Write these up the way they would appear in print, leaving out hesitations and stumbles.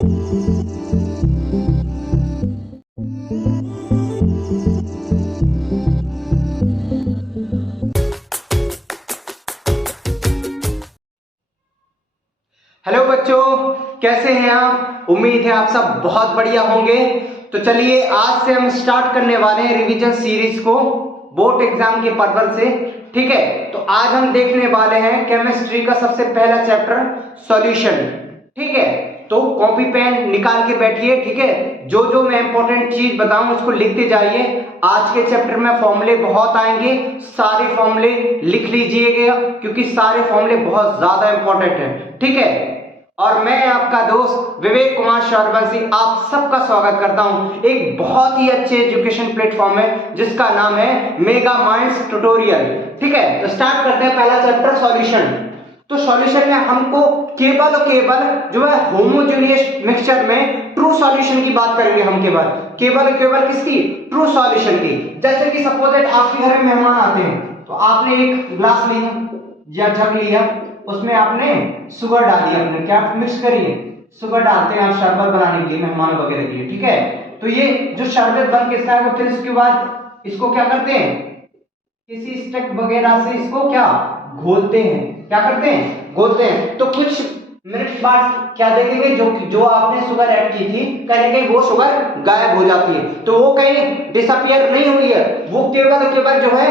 Hello बच्चों, कैसे हैं आप? उम्मीद है आप सब बहुत बढ़िया होंगे। तो चलिए आज से हम स्टार्ट करने वाले हैं रिवीजन सीरीज को बोर्ड एग्जाम के पर्पज से। ठीक है, तो आज हम देखने वाले हैं केमिस्ट्री का सबसे पहला चैप्टर सॉल्यूशन। ठीक है, तो कॉपी पेन निकाल के बैठिए। ठीक है, जो जो मैं इंपॉर्टेंट चीज बताऊं उसको लिखते जाइए। आज के चैप्टर में फॉर्मूले बहुत आएंगे, सारे फॉर्मूले लिख लीजिएगा क्योंकि सारे फॉर्मूले बहुत ज्यादा इंपॉर्टेंट हैं। ठीक है, और मैं आपका दोस्त विवेक कुमार शौरवंशी आप सबका स्वागत करता हूं एक बहुत ही अच्छे एजुकेशन प्लेटफॉर्म है जिसका नाम है मेगा माइंड्स ट्यूटोरियल। ठीक है, तो स्टार्ट करते हैं पहला चैप्टर सॉल्यूशन। तो सॉल्यूशन में हमको केवल और केवल जो है होमोजेनियस मिक्सचर में ट्रू सॉल्यूशन की बात करेंगे। हम केवल और केवल किसकी? ट्रू सॉल्यूशन की। जैसे कि सपोज दैट आपके घर में मेहमान आते हैं, तो आपने एक ग्लास लिया या जग लिया, उसमें आपने शुगर डाली, आपने क्या मिक्स करिए? शुगर डालते हैं आप शरबत बनाने के लिए, मेहमान वगैरह के लिए। ठीक है, तो ये जो शरबत बन के तैयार होते हैं, इसके बाद इसको क्या करते हैं? किसी स्टिक वगैरह से इसको क्या घोलते हैं? क्या करते हैं? घोलते हैं। तो कुछ मिनट बाद क्या देखेंगे, जो आपने शुगर ऐड की थी कहीं कहीं वो शुगर गायब हो जाती है। तो वो कहीं डिसअपियर नहीं हुई है, वो केवल केवल जो है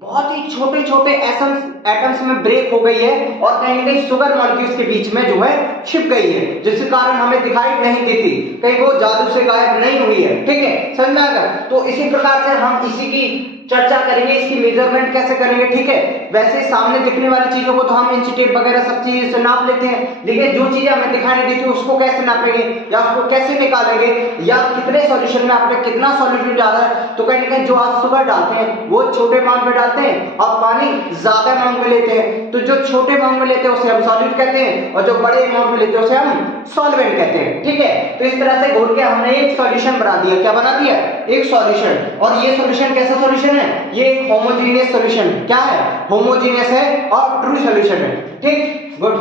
बहुत ही छोटे छोटे एटम्स में ब्रेक हो गई है और कहीं ना कहीं शुगर मॉलिक्यूल्स के बीच में जो है छिप गई है, जिसके कारण हमें दिखाई नहीं देती, कहीं वो जादू से गायब नहीं हुई है। ठीक है, समझ में आ गया? तो इसी प्रकार से हम इसी की चर्चा करेंगे, इसकी मेजरमेंट कैसे करेंगे। ठीक है, वैसे सामने दिखने वाली चीजों को तो हम इंच टेप वगैरह सब चीज से नाप लेते हैं, लेकिन जो चीजें हमें दिखाई नहीं देती उसको कैसे नापेंगे या उसको कैसे निकालेंगे, या कितने सॉल्यूशन में आपने कितना सॉल्यूशन डाला है। तो कहीं ना कहीं जो आप शुगर डालते हैं वो छोटे अमाउंट में डालते हैं और पानी ज्यादा अमाउंट में लेते हैं, तो जो छोटे अमाउंट में लेते हैं उसे हम सॉल्यूट कहते हैं और जो बड़े अमाउंट में लेते हैं उसे हम सॉल्वेंट कहते हैं। ठीक है, तो इस तरह से घोल के हमने एक सॉल्यूशन बना दिया। क्या बना दिया? एक सॉल्यूशन। और ये सॉल्यूशन कैसा सॉल्यूशन है? ये एक होमोजेनियस सॉल्यूशन। क्या है? होमोजेनियस है और ट्रू सॉल्यूशन है। ठीक, गुड।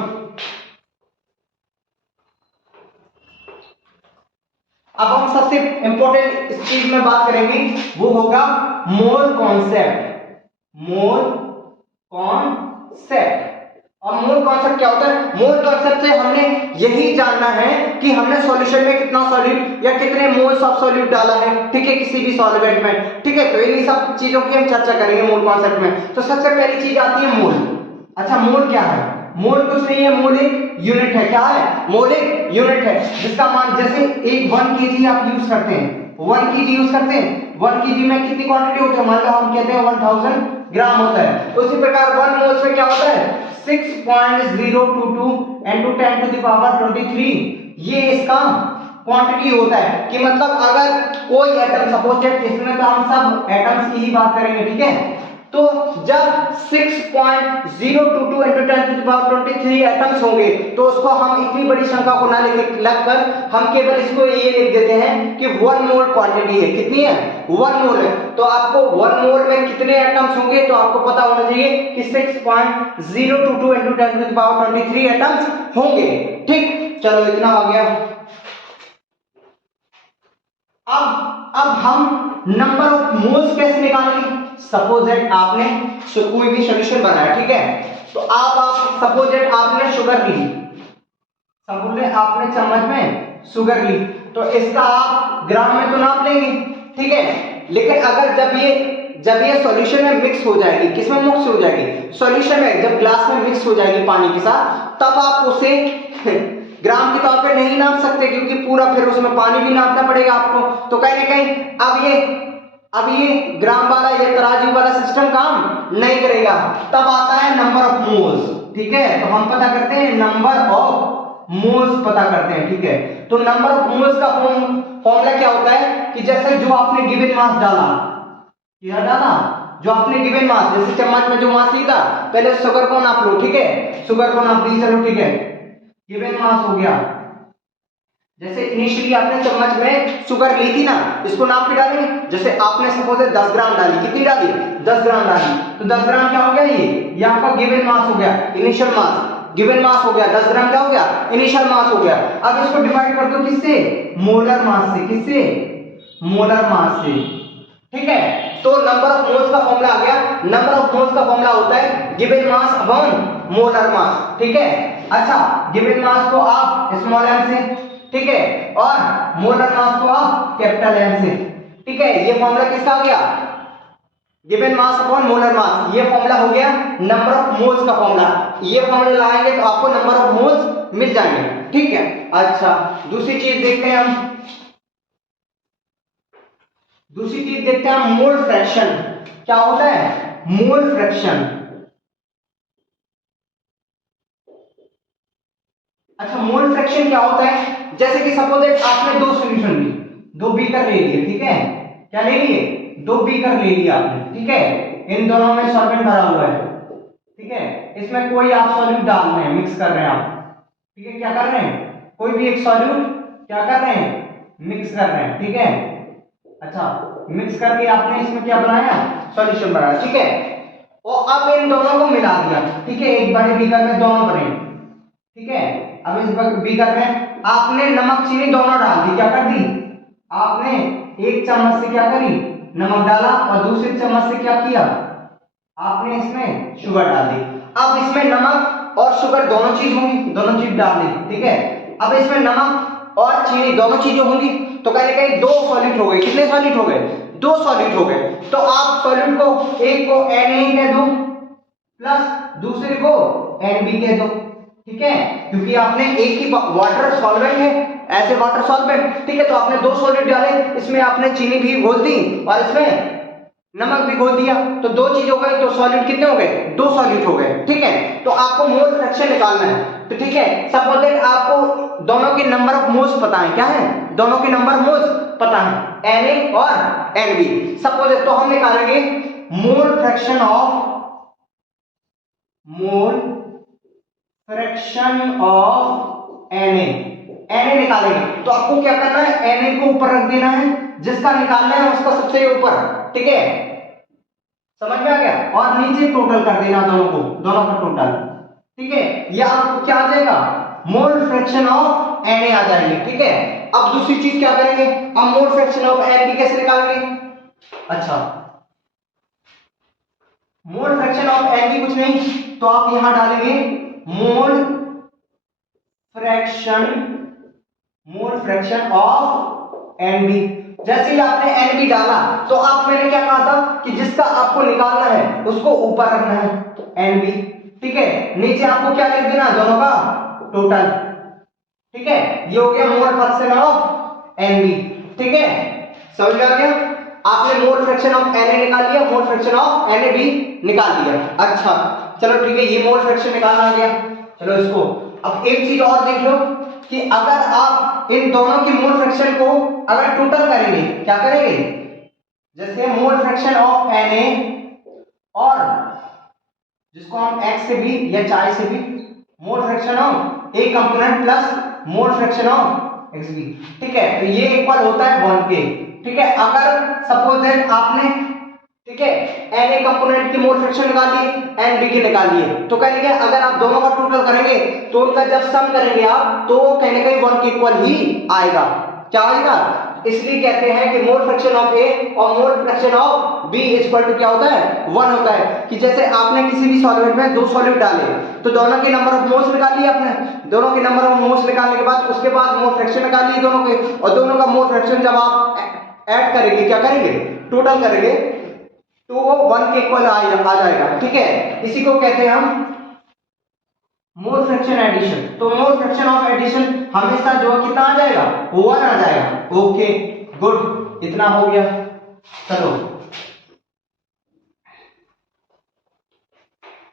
अब हम सबसे इंपॉर्टेंट इस चीज में बात करेंगे, वो होगा मोल कॉन्सेप्ट। Mole concept. और मोल कॉन्सेप्ट क्या होता है? मोल कॉन्सेप्ट से हमने यही जानना है कि हमने सॉल्यूशन में कितना सॉल्यूट या कितने मोल्स ऑफ सॉल्यूट डाला है। ठीक है, किसी भी सॉल्वेंट में। ठीक है, तो इन्हीं सब चीजों की हम चर्चा करेंगे मोल कॉन्सेप्ट में। तो सबसे पहली चीज आती है मोल। अच्छा, मोल क्या है? मोल कुछ नहीं है, मोल एक यूनिट है। क्या है? मोल एक यूनिट है जिसका मान, जैसे एक 1 kg आप यूज करते हैं, 1 kg यूज करते हैं, 1 kg में कितनी क्वांटिटी होती है? मान लो हम कहते हैं 1000 ग्राम होता है। उसी प्रकार 1 मोल में क्या होता है? 6.022 into 10 to the power 23। ये इसका क्वांटिटी होता है कि मतलब अगर कोई एटम, सपोज दैट इसमें तो हम सब एटम्स की ही बात करेंगे। ठीक है, तो जब 6.022 into 10 to the power 23 atoms होंगे तो उसको हम इतनी बड़ी संख्या को ना लगकर हम केवल इसको ये लिख देते हैं कि 1 मोल क्वांटिटी है। कितनी है? 1 मोल है। तो आपको 1 मोल में कितने एटम्स होंगे तो आपको पता होना चाहिए कि 6.022 into 10 to the power 23 atoms होंगे। ठीक, चलो इतना हो गया। अब हम नंबर ऑफ मोल्स कैसे निकालेंगे? सपोज दैट आपने कोई भी सॉल्यूशन बनाया। ठीक है, तो आप सपोज दैट आपने शुगर ली, सपोज दैट आपने चम्मच में शुगर ली, तो इसका आप ग्राम में तो नाप लेंगे। ठीक है, लेकिन अगर जब ये सॉल्यूशन में मिक्स हो जाएगी, किसमें मिक्स हो जाएगी? सॉल्यूशन में। जब ग्लास में मिक्स हो जाएगी पानी के साथ, तब आप उसे ग्राम के तौर पे नहीं नाप सकते क्योंकि पूरा फिर उसमें पानी भी नापना पड़ेगा आपको। तो कहीं ना कहीं अब ये ग्राम वाला, ये तराजू वाला सिस्टम काम नहीं करेगा। तब आता है नंबर ऑफ मोल्स। ठीक है, तो हम पता करते हैं नंबर ऑफ मोल्स पता करते हैं। ठीक है, तो नंबर ऑफ मोल्स का फॉर्मूला क्या होता है कि जैसे जो आपने गिवन मास डाला, क्या डाला? जो आपने गिवन मास, जैसे चम्मच में जो मास ली था, पहले शुगर को नाप लो। ठीक है, शुगर को नाप ली, चलो ठीक है, गिवन मास हो गया। जैसे इनिशियली आपने चम्मच में शुगर ली थी ना, इसको नाप के डालेंगे। जैसे आपने सपोज 10 ग्राम डाली, कितनी डाली? 10 ग्राम डाली, तो 10 ग्राम क्या हो गया? ये आपका गिवन मास हो गया, इनिशियल मास। गिवन मास हो गया 10 ग्राम, क्या हो गया इनिशियल मास हो गया। अब इसको डिवाइड कर दो किससे, मोलर मास से, किससे मोलर मास से, ठीक है। तो नंबर ऑफ मोल्स का फॉर्मूला आ गया, नंबर ऑफ मोल्स का फॉर्मूला होता है given mass upon molar mass, ठीक है। अच्छा, गिवन मास को आप स्मॉल m से, ठीक है, और मोलर मास को आप कैपिटल M से, ठीक है। ये फॉर्मूला किसका आ गया, given mass upon molar mass, ये फॉर्मूला हो गया नंबर ऑफ मोल्स का फॉर्मूला। ये फॉर्मूला लाएंगे तो आपको नंबर ऑफ मोल्स मिल जाएंगे, ठीक है। अच्छा, दूसरी चीज देखते हैं हम, दूसरी चीज देखते हैं मोल फ्रैक्शन। क्या होता है मोल फ्रैक्शन। अच्छा, मोल फ्रैक्शन क्या होता है, जैसे कि सपोज आपने दो सॉल्यूशन ली, दो बीकर ले लिए, ठीक है, क्या ले लिए, दो बीकर ले लिया आपने, ठीक है। इन दोनों में सॉल्वेंट भरा हुआ है, ठीक है। इसमें कोई आप सॉल्यूट डाल रहे हैं, मिक्स कर रहे हैं आप, ठीक है। क्या कर रहे हैं, कोई भी एक सॉल्यूट क्या कर रहे हैं, मिक्स कर रहे हैं, ठीक है। अच्छा, मिक्स करके आपने इसमें क्या बनाया, सॉल्यूशन बनाया, ठीक है। और अब इन दोनों को मिला दिया, ठीक है, एक बड़े बीकर में दोनों बने, ठीक है। अब इस बीकर में आपने नमक चीनी दोनों डाल दी, क्या कर दी, आपने एक चम्मच से क्या करी, नमक डाला, और दूसरे चम्मच से क्या किया, आपने इसमें शुगर डाल दी। अब इसमें नमक और शुगर दोनों चीज होंगी, दोनों चीज डाल दी, ठीक है। अब इसमें नमक और चीनी दोनों चीजें होंगी, तो कहीं ना कहीं दो सॉलिड हो गए, कितने सॉलिड हो गए, दो सॉलिड हो गए। तो आप सॉलिड को एक को Na कह दो प्लस दूसरे को Nb कह दो, ठीक है, क्योंकि आपने एक ही वाटर सॉल्वेंट है, ऐसे वाटर सॉल्वेंट, ठीक है। तो आपने दो सॉलिड डाले, इसमें आपने चीनी भी घोल दी और इसमें नमक भी घोल दिया, तो दो चीज हो गई, तो सॉलिड कितने हो गए, दो सॉलिड हो गए, ठीक है। तो आपको मोल फ्रैक्शन निकालना है, तो ठीक है, सपोज दैट आपको दोनों के नंबर ऑफ मोल्स पता है, क्या है, दोनों के नंबर मोल्स पता है, Na और Nb। सपोज दैट तो हम निकालेंगे मोल फ्रैक्शन ऑफ Na निकालेंगे, तो आपको क्या करना है, Na को ऊपर रख देना है, जिसका निकालना है उसका सबसे ऊपर, ठीक है, समझ में आ गया। और नीचे टोटल कर देना दोनों को, दोनों का टोटल, ठीक है। ये आपको क्या आ जाएगा, मोल फ्रैक्शन ऑफ Na आ जाएगी, ठीक है। अब दूसरी चीज क्या करेंगे, अब मोल फ्रैक्शन ऑफ Nb कैसे निकालेंगे। अच्छा, मोल फ्रैक्शन ऑफ Nb कुछ नहीं, तो आप यहां डालेंगे मोल फ्रैक्शन ऑफ Nb। जैसे ही आपने Nb डाला, तो आप मैंने क्या कहा था कि जिसका आपको निकालना है उसको ऊपर रखना है Nb, ठीक है। नीचे आपको क्या लिख देना, दोनों का टोटल, ठीक है। ये हो गया मोल फ्रैक्शन ऑफ Nb, ठीक है, समझ में आ गया। आपने मोल फ्रैक्शन ऑफ Na निकाल लिया, मोल फ्रैक्शन ऑफ Nab निकाल लिया। अच्छा चलो ठीक है, ये मोल फ्रैक्शन निकालना आ गया। चलो इसको अब एक चीज और देख लो कि अगर आप इन दोनों की मोल फ्रैक्शन को अगर टोटल करेंगे, क्या करेंगे, जैसे मोल फ्रैक्शन ऑफ Na और जिसको हम x से भी या चाय से भी, मोल fraction of A component plus mole fraction of xb, ठीक है। तो ये इक्वल होता है 1 के, ठीक है। अगर सपोज दैट आपने, ठीक है, Na कंपोनेंट की मोल फ्रैक्शन निकाल ली, Nb की निकाल लिए, तो कहने के अगर आप दोनों का टोटल करेंगे तो उनका जब सम करेंगे आप, तो वो कहने के 1 के इक्वल ही आएगा, क्या आएगा। इसलिए कहते हैं कि मोल फ्रैक्शन ऑफ A और mole fraction of B equal to क्या होता है, 1 होता है। कि जैसे आपने किसी भी सॉल्वेंट में दो सॉल्यूट डाले, तो दोनों के नंबर ऑफ मोल्स निकाल लिए आपने, दोनों के नंबर ऑफ मोल्स निकालने के बाद उसके बाद मोल फ्रैक्शन निकाल लिए दोनों के, और दोनों का मोल फ्रैक्शन जब आप ऐड करेंगे, क्या करेंगे, टोटल करेंगे, तो वो 1 के इक्वल आ जाएगा, ठीक है। इसी को कहते हैं हम मोल फ्रैक्शन एडिशन। तो मोल फ्रैक्शन ऑफ एडिशन हमेशा जो कितना आ जाएगा, 1 आ जाएगा। ओके गुड, इतना हो गया। चलो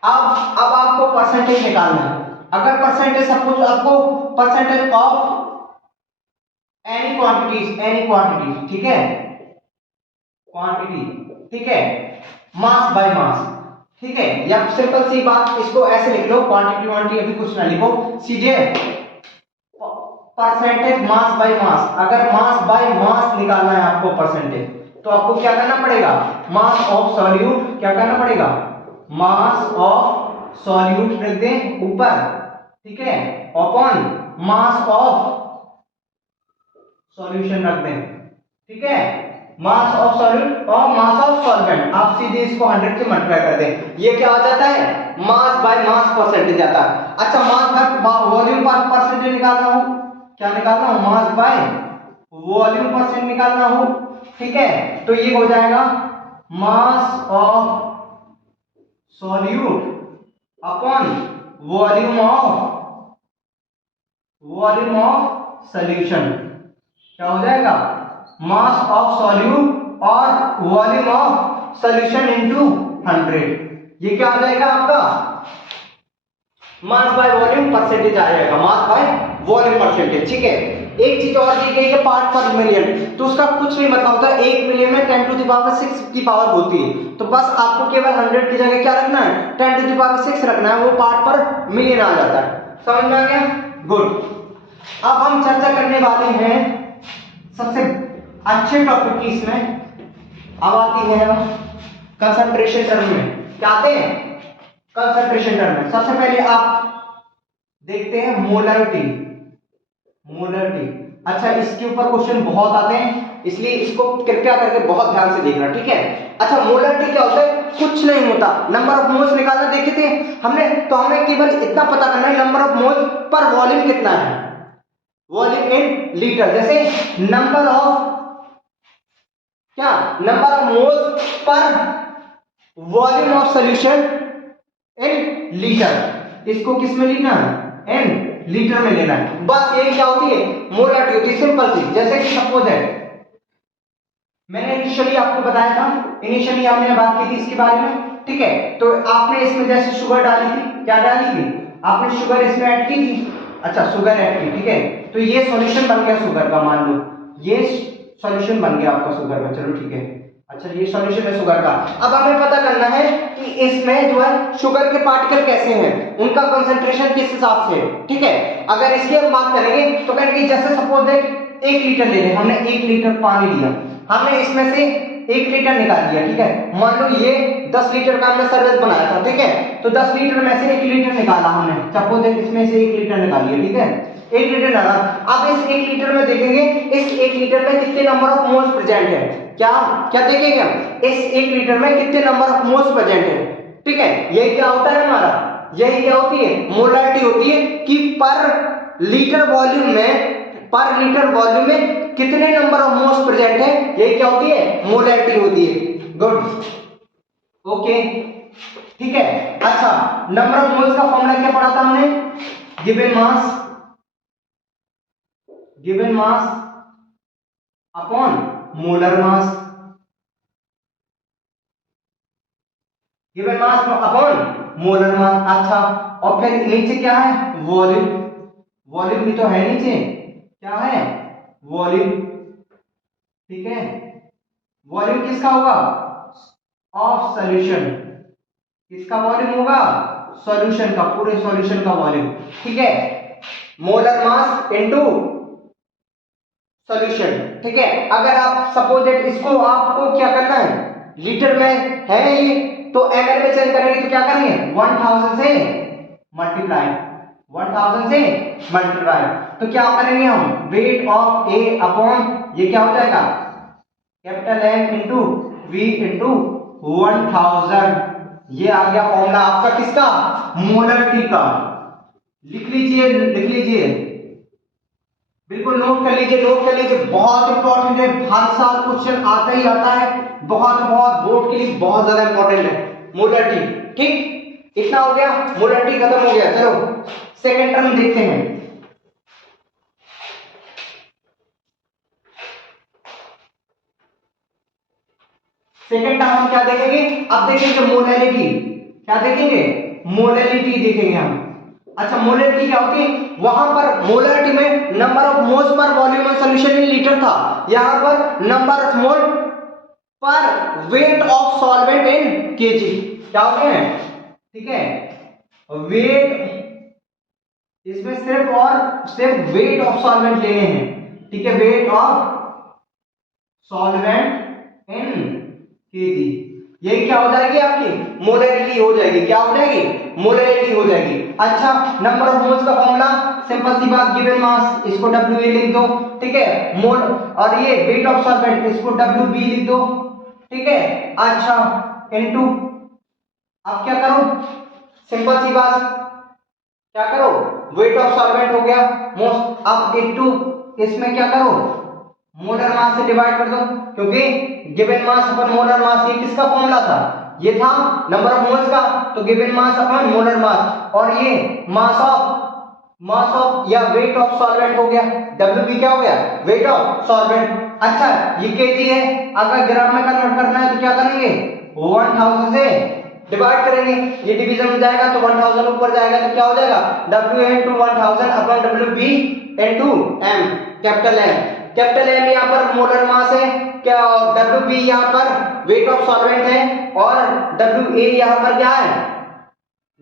अब आपको परसेंटेज निकालना है। अगर परसेंटेज, सपोज आपको परसेंटेज ऑफ एनी क्वांटिटीज, ठीक है, क्वांटिटी, ठीक है, मास बाय मास, ठीक है। या सिंपल सी बात, इसको ऐसे लिख लो, क्वांटिटी अभी कुछ ना लिखो, सीधे परसेंटेज मास बाय मास। अगर मास बाय मास निकालना है आपको परसेंटेज, तो आपको क्या करना पड़ेगा, मास ऑफ सॉल्यूट, क्या करना पड़ेगा, मास ऑफ सॉल्यूट रख दें ऊपर, ठीक है, अपॉन मास ऑफ सॉल्यूशन रख दें, ठीक है, मास ऑफ सॉल्यूट और मास ऑफ सॉल्वेंट, आप सीधे इसको 100 से मल्टीप्लाई कर दें, ये क्या आ जाता है, मास बाय मास परसेंटेज आता है। अच्छा, मास बाय वॉल्यूम परसेंटेज निकालना हो, क्या निकालना हो, मास बाय वॉल्यूम परसेंट निकालना हो, ठीक है, तो ये हो जाएगा mass of solute upon volume of solution, क्या हो जाएगा, मास ऑफ सॉल्यूट और वॉल्यूम ऑफ सॉल्यूशन इनटू 100, ये क्या आ जाएगा आपका, मास बाय वॉल्यूम परसेंटेज आ जाएगा, मास बाय वॉल्यूम परसेंटेज, ठीक है। एक चीज और दी गई है, पार्ट पर मिलियन, तो उसका कुछ भी मतलब होता है, 1 मिलियन में 10⁻6 की पावर होती है, तो बस आपको केवल 100 की जगह क्या रखना है, 10⁻6 रखना है, वो पार्ट पर मिलियन आ जाता है, समझ में आ गया, गुड। अब हम चर्चा करने वाले हैं सबसे अच्छे टॉपिक की, इसमें अब आती है हम कंसंट्रेशन टर्म में, क्या आते हैं, कंसंट्रेशन टर्म में। सबसे पहले आप देखते हैं मोलरिटी, अच्छा, इसके ऊपर क्वेश्चन बहुत आते हैं, इसलिए इसको कृपया करके बहुत ध्यान से देखना, ठीक है। अच्छा, मोलरिटी क्या होता है, कुछ नहीं होता, नंबर ऑफ मोल्स निकालना देखे थे हमने, तो हमें केवल इतना पता करना है number of moles per volume कितना है, वॉल्यूम इन लीटर, जैसे number of moles per volume of solution in litre, इसको किस में लिखना है, इन लीटर में लेना है, बस ये क्या होती है, मोलरिटी होती है, सिंपल सी। जैसे कि सपोज है, मैंने इनिशियली आपको बताया था, इनिशियली हमने बात की थी इसके बारे में, ठीक है, तो आपने इसमें जैसे शुगर डाली थी, क्या डाली थी आपने, शुगर इसमें ऐड की थी, अच्छा, शुगर ऐड की, ठीक है, तो ये सॉल्यूशन बन गया शुगर का, मान लो ये सॉल्यूशन बन गया आपका शुगर का, चलो ठीक है, अच्छा, ये सॉल्यूशन है शुगर का। अब हमें पता करना है कि इसमें जो है शुगर के पार्टिकल कैसे हैं, उनका कंसंट्रेशन किस हिसाब से है, ठीक है। अगर इसकी हम बात करेंगे तो कहेंगे, जैसे सपोज 1 लीटर ले लें, हमने 1 लीटर पानी लिया, हमने इसमें से 1 लीटर निकाल दिया, ठीक है, मान लो ये 10 लीटर का हमने सर्विस बनाया था, ठीक है, तो 10 लीटर में से 1 लीटर निकाला हमने, सपोज इसमें से 1 लीटर निकाल लिया, ठीक है, 1 लीटर डाला। अब इस 1 लीटर में देखेंगे, इस 1 लीटर में कितने नंबर ऑफ मोल्स प्रेजेंट है, क्या देखेंगे हम, इस 1 लीटर में कितने नंबर ऑफ मोल्स प्रेजेंट है, ठीक है, यही क्या होता है हमारा, यही क्या होती है, मोलरिटी होती है, कि पर लीटर वॉल्यूम में कितने नंबर ऑफ मोल्स प्रेजेंट है, यही क्या होती है, मोलरिटी होती है, गुड, ओके, ठीक है। अच्छा, नंबर ऑफ मोल्स का फॉर्मूला क्या पढ़ा था हमने, given mass upon molar mass, given mass upon molar mass. अच्छा, और फिर नीचे क्या है, वॉल्यूम भी तो है नीचे, क्या है, वॉल्यूम, ठीक है, वॉल्यूम किसका होगा, ऑफ सॉल्यूशन, किसका वॉल्यूम होगा, सॉल्यूशन का, पूरे सॉल्यूशन का वॉल्यूम, ठीक है, मोलर मास इनटू सॉल्यूशन, ठीक है। अगर आप सपोज दैट इसको आपको क्या करना है, लीटर में है ये, तो ml में चेंज करेंगे तो क्या करेंगे, 1000 से मल्टीप्लाई, तो क्या करेंगे हम, वेट ऑफ A अपॉन, ये क्या हो जाएगा, capital M into V into 1000, ये आ गया फॉर्मूला आपका किसका, मोलरिटी का, लिख लीजिए, बिल्कुल नोट कर लीजिए, बहुत इंपॉर्टेंट है, हर साल क्वेश्चन आता ही आता है, बहुत बोर्ड के लिए बहुत ज्यादा इंपॉर्टेंट है मोलरिटी, ठीक, इतना हो गया, मोलरिटी खत्म हो गया। चलो सेकंड टर्म देखते हैं, सेकंड टर्म हम क्या देखेंगे, अब देखेंगे मोलैलिटी, क्या देखेंगे, मोलैलिटी देखेंगे हम। अच्छा, मोलैलिटी क्या होती है, वहां पर मोलैलिटी में number of moles per volume of solution in litre था, यहां पर नंबर ऑफ मोल पर weight of solvent in KG, क्या होते हैं, ठीक है, वेट, इसमें सिर्फ वेट ऑफ सॉल्वेंट लेने हैं, ठीक है, weight of solvent in KG, यही क्या हो जाएगी आपकी मोलैलिटी हो जाएगी, क्या हो जाएगी, मोलरिटी हो जाएगी। अच्छा, नंबर ऑफ मोल्स का फॉर्मूला सिंपल सी बात, गिवन मास इसको WA लिख दो, ठीक है, मोल, और ये वेट ऑफ सॉल्वेंट इसको WB लिख दो, ठीक है। अच्छा, इनटू, अब क्या करो, सिंपल सी बात, क्या करो, वेट ऑफ सॉल्वेंट हो गया मोस्ट, अब इनटू इसमें क्या करो, मोलर मास से डिवाइड कर दो, क्योंकि गिवन मास अपन मोलर मास, ये किसका फॉर्मूला था, ये था नंबर ऑफ मोल्स का, तो गिवन मास अपन मोलर मास, और ये मास ऑफ या वेट ऑफ सॉल्वेंट हो गया, WB क्या हो गया, वेट ऑफ सॉल्वेंट। अच्छा, ये केजी है, अगर ग्राम में कन्वर्ट करना है तो क्या करेंगे, 1000 से डिवाइड करेंगे, ये डिवीजन हो जाएगा तो 1000 ऊपर जाएगा तो क्या हो जाएगा, WA into 1000 upon WB into M, capital M। Capital M यहाँ पर मोलर मास है क्या, और WB यहाँ पर वेट ऑफ सॉल्वेंट है, और WA यहाँ पर क्या है,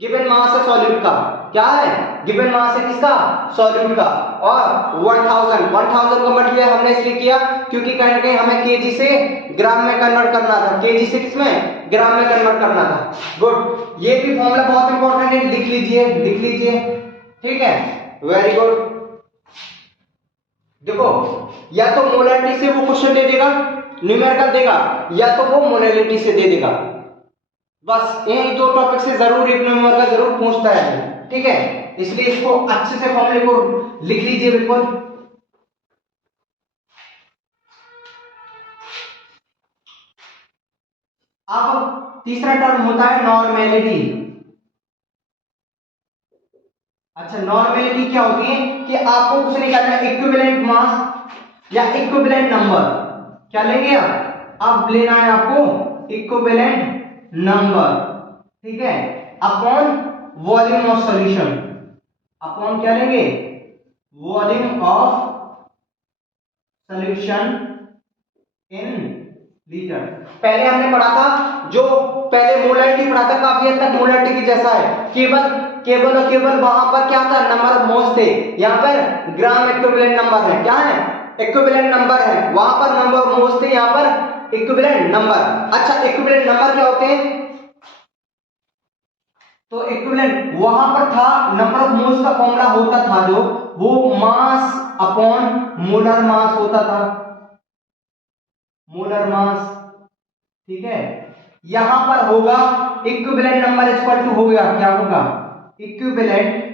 गिवन मास है सॉल्यूट का, क्या है, गिवन मास है किसका, सॉल्यूट का, और 1000 को मल्टीप्लाई हमने इसलिए किया क्योंकि कहीं ना कहीं हमें केजी से ग्राम में कन्वर्ट करना था, केजी से किसमें, ग्राम में कन्वर्ट करना था। गुड, ये भी फॉर्मूला बहुत इंपॉर्टेंट है, लिख लीजिए, ठीक है, वेरी गुड। देखो, या तो मोलरिटी से वो क्वेश्चन दे देगा, न्यूमेरिकल देगा, या तो वो मोलरिटी से दे देगा, बस यही दो टॉपिक से जरूर एक न्यूमेरिकल जरूर पूछता है, ठीक है, इसलिए इसको अच्छे से फॉर्मूले को लिख लीजिए बिल्कुल। अब तीसरा टर्म होता है नॉर्मेलिटी। अच्छा, नॉर्मेलिटी क्या होती है कि आपको कुछ नहीं करना है, इक्विवेलेंट मास या इक्विवेलेंट नंबर क्या लेंगे अब लेना है आपको इक्विवेलेंट नंबर, ठीक है, upon volume of solution, upon क्या लेंगे, volume of solution in litre. पहले हमने पढ़ा था, जो पहले मोलरिटी पढ़ा था, काफी हद तक मोलरिटी की जैसा है, केवल वहां पर क्या था, नंबर ऑफ मोल्स थे, यहाँ पर ग्राम इक्विवेलेंट नंबर है, क्या है, इक्विवेलेंट नंबर है, वहां पर नंबर ऑफ मोल्स थे, यहाँ पर इक्विवेलेंट नंबर। अच्छा, इक्विवेलेंट नंबर क्या होते हैं, तो इक्विवेलेंट वहां पर था, नंबर ऑफ मोल्स का फॉर्मूला होता था जो, वो मास अपॉन मोलर मास होता था, मोलर मास, ठीक है। यहां पर होगा इक्विवेलेंट नंबर इक्वल टू हो गया, क्या होगा, इक्विवेलेंट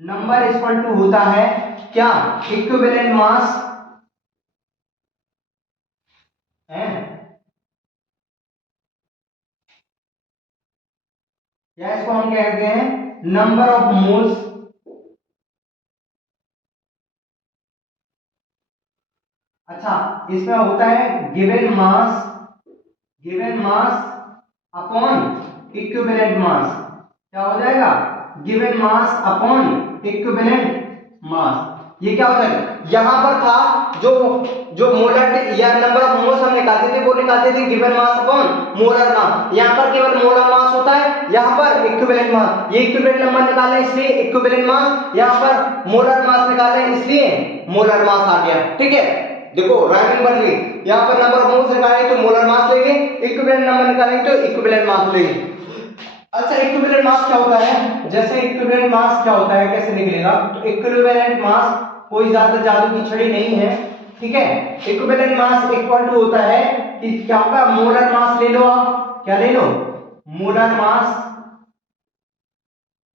नंबर इक्वल टू होता है क्या, इक्विवेलेंट मास है, या इसको हम कहते हैं नंबर ऑफ मोल्स अच्छा, इसमें होता है given mass upon equivalent mass, क्या हो जाएगा, given mass upon equivalent mass. ये क्या हो जाएगा, यहां पर था जो मोलरिटी या नंबर ऑफ मोल्स हम निकालते थे, वो निकालते थे given mass upon molar mass, यहां पर केवल मोलर मास होता है, यहां पर इक्विवेलेंट मास, ये इक्विवेलेंट नंबर निकालना इसलिए इक्विवेलेंट मास, यहां पर मोलर मास निकालना इसलिए मोलर मास आ गया, ठीक है। देखो राइमिंग बन गई, यहां पर नंबर ऑफ मोल्स निकालेंगे तो मोलर मास लेंगे, इक्विवेलेंट नंबर निकालेंगे तो इक्विवेलेंट मास लेंगे। अच्छा, इक्विवेलेंट मास क्या होता है, जैसे इक्विवेलेंट मास क्या होता है, कैसे निकलेगा, तो इक्विवेलेंट मास कोई ज्यादा जादू की छड़ी नहीं है, ठीक है। इक्विवेलेंट मास इक्वल टू होता है कि क्या होगा, मोलर मास ले लो आप, क्या ले लो, मोलर मास,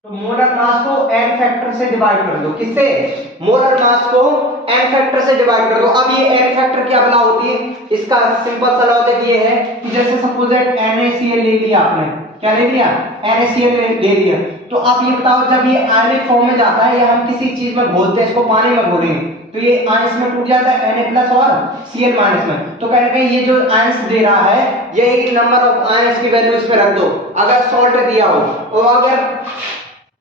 तो मोलर मास को n फैक्टर से डिवाइड कर दो, किससे, मोलर मास को n फैक्टर से डिवाइड कर दो। अब ये n फैक्टर क्या बना होती है, इसका सिंपल सा लॉजिक ये है कि जैसे सपोज दैट NaCl ले लिया आपने, क्या ले लिया, NaCl ले लिया, तो आप ये बताओ जब ये आयनिक फॉर्म में जाता है या हम किसी चीज में घोलते हैं, इसको पानी में घोलेंगे तो ये आयंस में टूट जाता है Na+ और Cl- में, तो कहीं ना कहीं ये जो आयंस दे रहा है, ये नंबर ऑफ आयंस की वैल्यू इस पे रख दो। अगर सॉल्ट दिया हो और अगर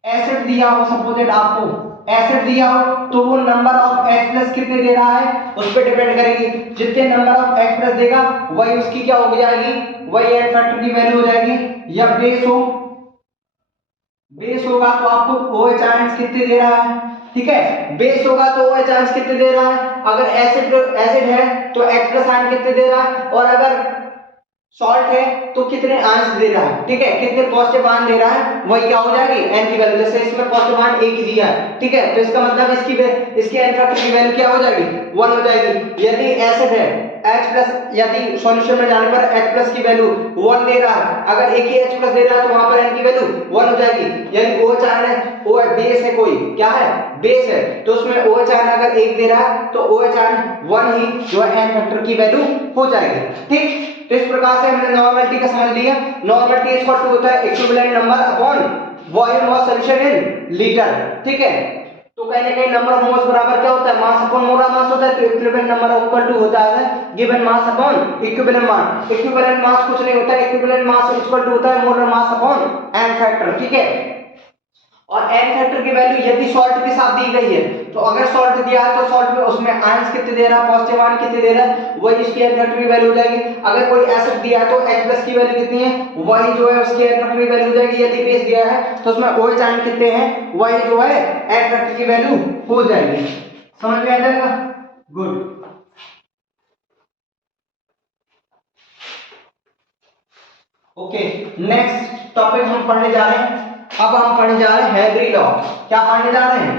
एसिड दिया हो, सपोज दैट आपको एसिड दिया हो, तो वो नंबर ऑफ H+ कितने दे रहा है उस पर डिपेंड करेगी, जितने नंबर ऑफ H+ देगा वही उसकी क्या हो जाएगी, वही n फैक्टर की वैल्यू हो जाएगी। या बेस होगा तो आपको OH आयंस कितने दे रहा है, ठीक है, बेस होगा तो OH आयंस कितने दे रहा है, अगर एसिड है तो H+ आयन कितने दे रहा है, और अगर सॉल्ट है तो कितने आयंस दे रहा है, ठीक है, कितने पॉजिटिव आयन दे रहा है, वही क्या हो जाएगी n की वैल्यू। जैसे इसमें पॉजिटिव आयन एक ही दिया है, ठीक है, तो इसका मतलब इसकी n फैक्टर की वैल्यू क्या हो जाएगी, 1 हो जाएगी। यदि एसिड है H प्लस, यदि सॉल्यूशन में जाने पर H प्लस की वैल्यू 1 दे रहा है, अगर एक ही H प्लस दे रहा है तो वहां पर n की वैल्यू 1 हो जाएगी। यदि OH आयन है, O बेस है, कोई क्या है, बेस है, तो उसमें OH आयन अगर एक दे रहा है तो OH आयन 1 ही जो है n फैक्टर की वैल्यू हो जाएगी, ठीक। तो इस प्रकार से हमने नॉर्मलिटी का समझ लिया। नॉर्मलिटी इक्वल टू होता है equivalent number upon volume of solution in litre, ठीक है। तो कहीं ना कहीं नंबर ऑफ मोल्स बराबर क्या होता है, मास अपॉन मोलर मास होता है, तो इक्विवेलेंट नंबर इक्वल टू होता है given mass upon equivalent mass. Equivalent mass कुछ नहीं होता है, इक्विवेलेंट मास इक्वल टू होता है molar mass upon n factor, ठीक है। और n फैक्टर की वैल्यू यदि सॉल्ट के साथ दी गई है, तो अगर सॉल्ट दिया है तो सॉल्ट में उसमें आयंस कितने दे रहा है, पॉजिटिव आयन कितने दे रहा है, वही इसकी n फैक्टर की वैल्यू हो जाएगी। अगर कोई एसिड दिया है तो H प्लस की वैल्यू कितनी है, वही जो है उसकी n फैक्टर की वैल्यू हो जाएगी। यदि बेस दिया है तो उसमें OH आयन कितने हैं, वही जो है n फैक्टर की वैल्यू हो जाएगी। समझ में आ जाएगा, गुड। ओके, नेक्स्ट टॉपिक हम पढ़ने जा रहे हैं। अब हम पढ़ने जा रहे हैं हेनरी लॉ। क्या पढ़ने जा रहे हैं,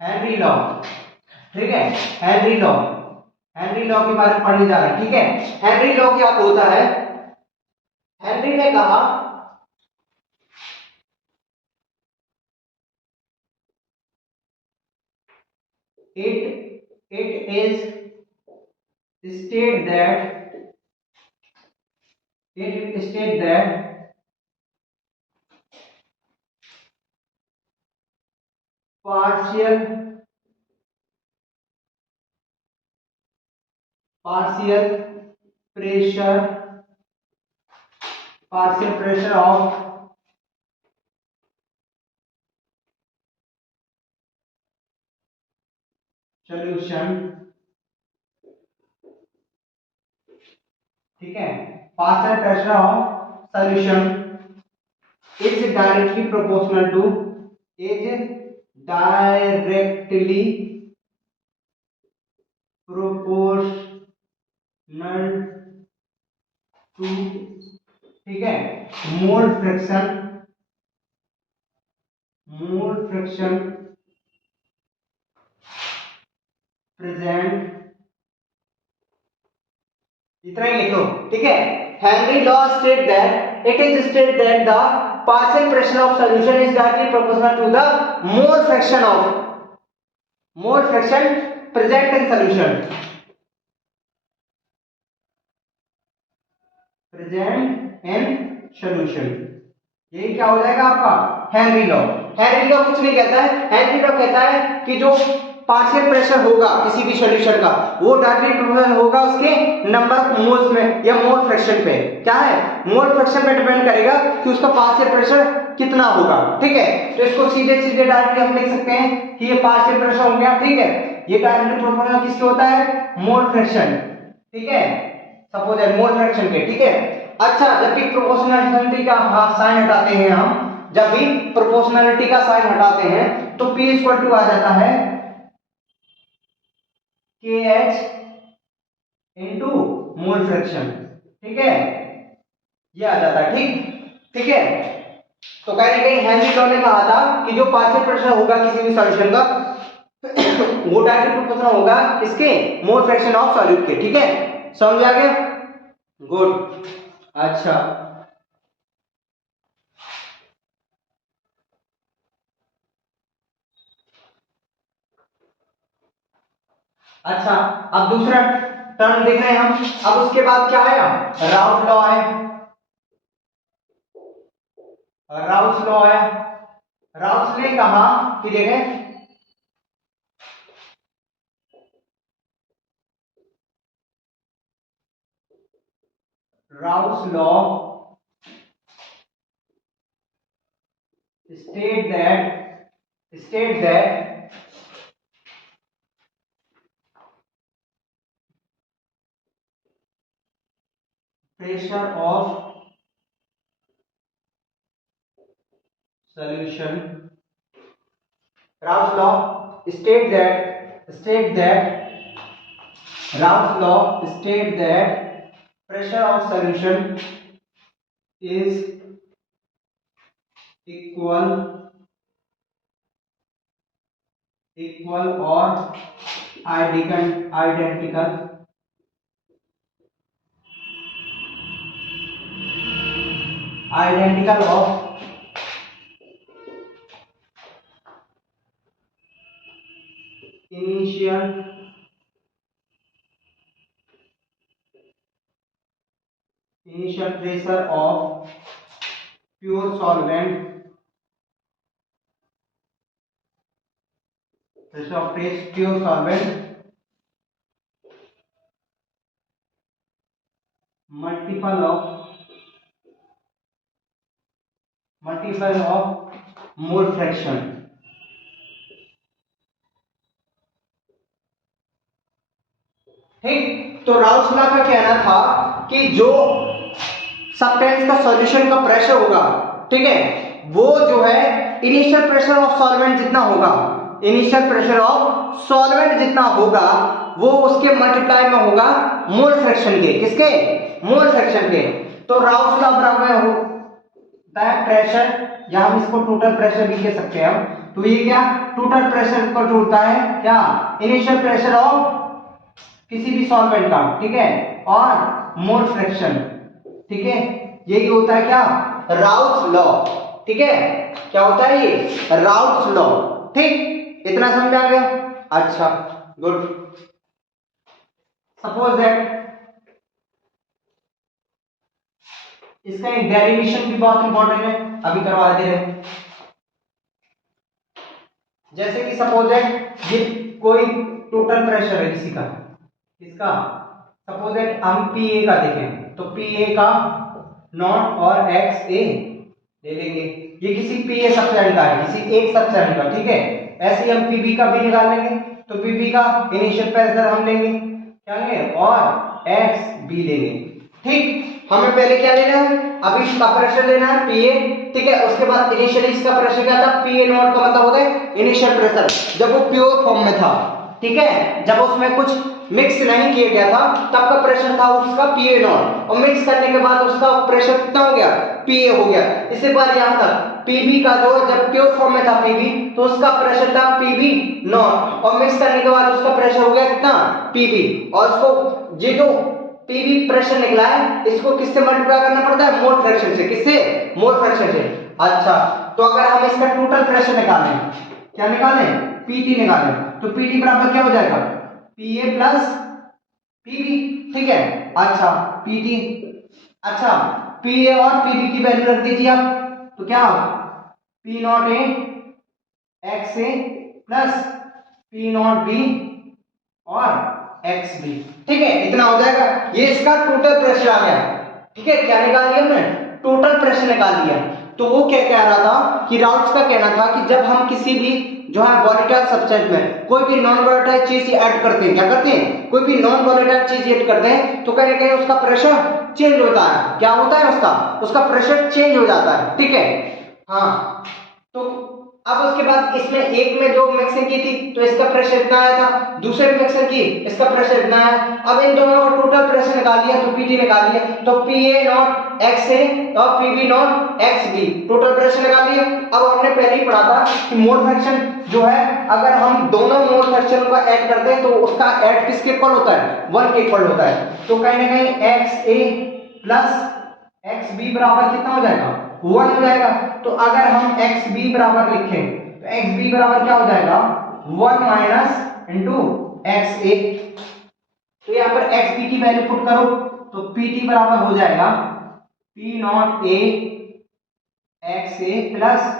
हेनरी लॉ, ठीक है, हेनरी लॉ, हेनरी लॉ के बारे में पढ़ने जा रहे हैं, ठीक है। हेनरी लॉ क्या होता है, हेनरी ने कहा it is state that partial pressure of solution, ठीक है, partial pressure of solution is directly proportional to ठीक है, मोल फ्रिक्शन प्रेजेंट, इतना ही लिखो, ठीक है। Henry law state that it is state that the partial pressure of solution is directly proportional to the mole fraction present in solution, यही क्या हो जाएगा आपका हेनरी लॉ। हेनरी लॉ कुछ नहीं कहता है, हेनरी लॉ कहता है कि जो पार्शियल प्रेशर होगा किसी भी सॉल्यूशन का, वो डायरेक्टली प्रोपोर्शनल होगा उसके नंबर ऑफ मोल्स में या मोल फ्रैक्शन पे। क्या है, मोल फ्रैक्शन पे डिपेंड करेगा कि उसका पार्शियल प्रेशर कितना होगा, ठीक है। तो इसको सीधे सीधे डायरेक्टली हम लिख सकते हैं कि ये पार्शियल प्रेशर हो गया, ठीक है, ये डायरेक्टली प्रोपोर्शनल किसके होता है, मोल फ्रैक्शन, ठीक है, सपोज है मोल फ्रैक्शन के, ठीक है। अच्छा, जब भी प्रोपोर्शनलिटी का साइन हटाते हैं हम, जब भी प्रोपोर्शनलिटी का साइन हटाते हैं तो P इक्वल टू आ जाता है KH इनटू मोल फ्रैक्शन, ठीक है, ये आ जाता है, ठीक है। तो कहीं ना कहीं हेनरी लॉ ने कहा था कि जो पार्शियल प्रेशर होगा किसी भी सॉल्यूशन का वो डायरेक्टली प्रोपोर्शनल होगा इसके मोल फ्रैक्शन ऑफ सॉल्यूट के, ठीक है। समझ आ गया, गुड। अच्छा, अब दूसरा टर्म देख रहे हैं हम। अब उसके बाद क्या आया, राउथ लॉ है, राउथ लॉ है। राउथ ने कहा कि देखें, राउथ law state that pressure of solution, Rao's law state that Raoult's law state that pressure of solution is equal or identical of initial pressure of pure solvent multiple of mole fraction। ठीक, तो Raoult's law का कहना था कि जो substance का solution का pressure होगा, ठीक है, वो जो है इनिशियल प्रेशर ऑफ सॉल्वेंट जितना होगा, वो उसके मल्टीप्लाई में होगा मोल फ्रैक्शन के। किसके? मोल फ्रैक्शन के। तो राउल्स लॉ बराबर होता है प्रेशर, या हम इसको टोटल प्रेशर भी कह सकते हैं। तो ये क्या टोटल प्रेशर इक्वल टू होता है क्या इनिशियल प्रेशर ऑफ किसी भी सॉल्वेंट का, ठीक है, और मोल फ्रैक्शन, ठीक है, यही होता है क्या राउल्स लॉ। ठीक है, क्या होता है ये राउल्स लॉ। ठीक, इतना समझा गया? अच्छा, गुड। सपोज दैट इसका एक डेरिवेशन भी बहुत इंपॉर्टेंट है, अभी करवा दे रहे हैं। जैसे कि सपोज दैट ये कोई टोटल प्रेशर है किसी का, इसका सपोज दैट हम पीए का देखें, तो पीए का नॉट और एक्स ए ले लेंगे। ये किसी पीए सब्सटेंट का है, किसी एक सब्सटेंट का, ठीक है। ऐसे ही हम पीबी का भी निकाल लेंगे, तो पीबी का इनिशियल प्रेशर हम लेंगे क्या लेंगे, और एक्स बी लेंगे। ठीक, हमें पहले क्या लेना है, अभी इसका प्रेशर लेना है पीए, ठीक है। उसके बाद इनिशियली इसका प्रेशर क्या था, पीए नॉट का मतलब होता है इनिशियल प्रेशर, जब वो प्योर फॉर्म में था, ठीक है, जब उसमें कुछ मिक्स नहीं किया गया था तब का प्रेशर था उसका पीए नॉट, और मिक्स करने के बाद उसका प्रेशर कितना हो गया, पीए हो गया। इसके बाद यहां तक पीबी का जो जब प्योर फॉर्म में था पीबी, तो उसका प्रेशर था पीबी नॉट, और मिक्स करने के बाद उसका प्रेशर हो गया कितना, पीबी। और उसको ये जो पीबी प्रेशर निकला है इसको किससे मल्टीप्लाई करना पड़ता है, मोल फ्रैक्शन से। किससे, मोल फ्रैक्शन से। अच्छा, तो अगर हम इसका टोटल प्रेशर निकालें, क्या निकालें, पीटी निकालें, तो पीटी बराबर क्या हो जाएगा, पीए प्लस पीबी, ठीक है। अच्छा, पीटी, अच्छा पीए और पीबी की वैल्यू रख दीजिए आप, तो क्या P not a x A plus P not be और एक्स बी, ठीक है, इतना हो जाएगा। ये इसका टोटल प्रेशर आ गया, ठीक है। क्या निकाल दिया हमने, टोटल प्रेशर निकाल दिया। तो वो क्या कह रहा था कि राउल्स का कहना था कि जब हम किसी भी जो है वोलेटाइल सब्सटेंस में कोई भी नॉन वोलेटाइल चीज ऐड करते हैं, क्या करते हैं, कोई भी नॉन वोलेटाइल चीज ऐड करते हैं, तो कहीं ना कहीं उसका प्रेशर चेंज होता है। क्या होता है, उसका प्रेशर चेंज हो जाता है, ठीक है। हाँ, तो अब उसके बाद इसमें एक में जो मिक्सिंग की थी तो इसका प्रेशर इतना आया था, दूसरे में मिक्सिंग की इसका प्रेशर इतना आया। अब इन दोनों का टोटल प्रेशर निकाल लिया, तो पीटी निकाल लिया, तो पीए नॉट एक्स ए और PB naught x B, total pressure निकाल लिया। अब हमने पहले ही पढ़ा था कि मोल फ्रैक्शन जो है, अगर हम दोनों मोल फ्रैक्शन को ऐड करते हैं तो उसका ऐड किसके इक्वल होता है, 1 के इक्वल होता है। तो कहीं ना कहीं एक्स ए प्लस एक्स बी बराबर कितना हो जाएगा, 1 हो जाएगा। तो अगर हम एक्स बी बराबर लिखें तो एक्स बी बराबर क्या हो जाएगा, 1 माइनस इंटू एक्स ए। तो यहां पर एक्स बी की वैल्यू पुट करो, तो पीटी बराबर हो जाएगा P not a x A plus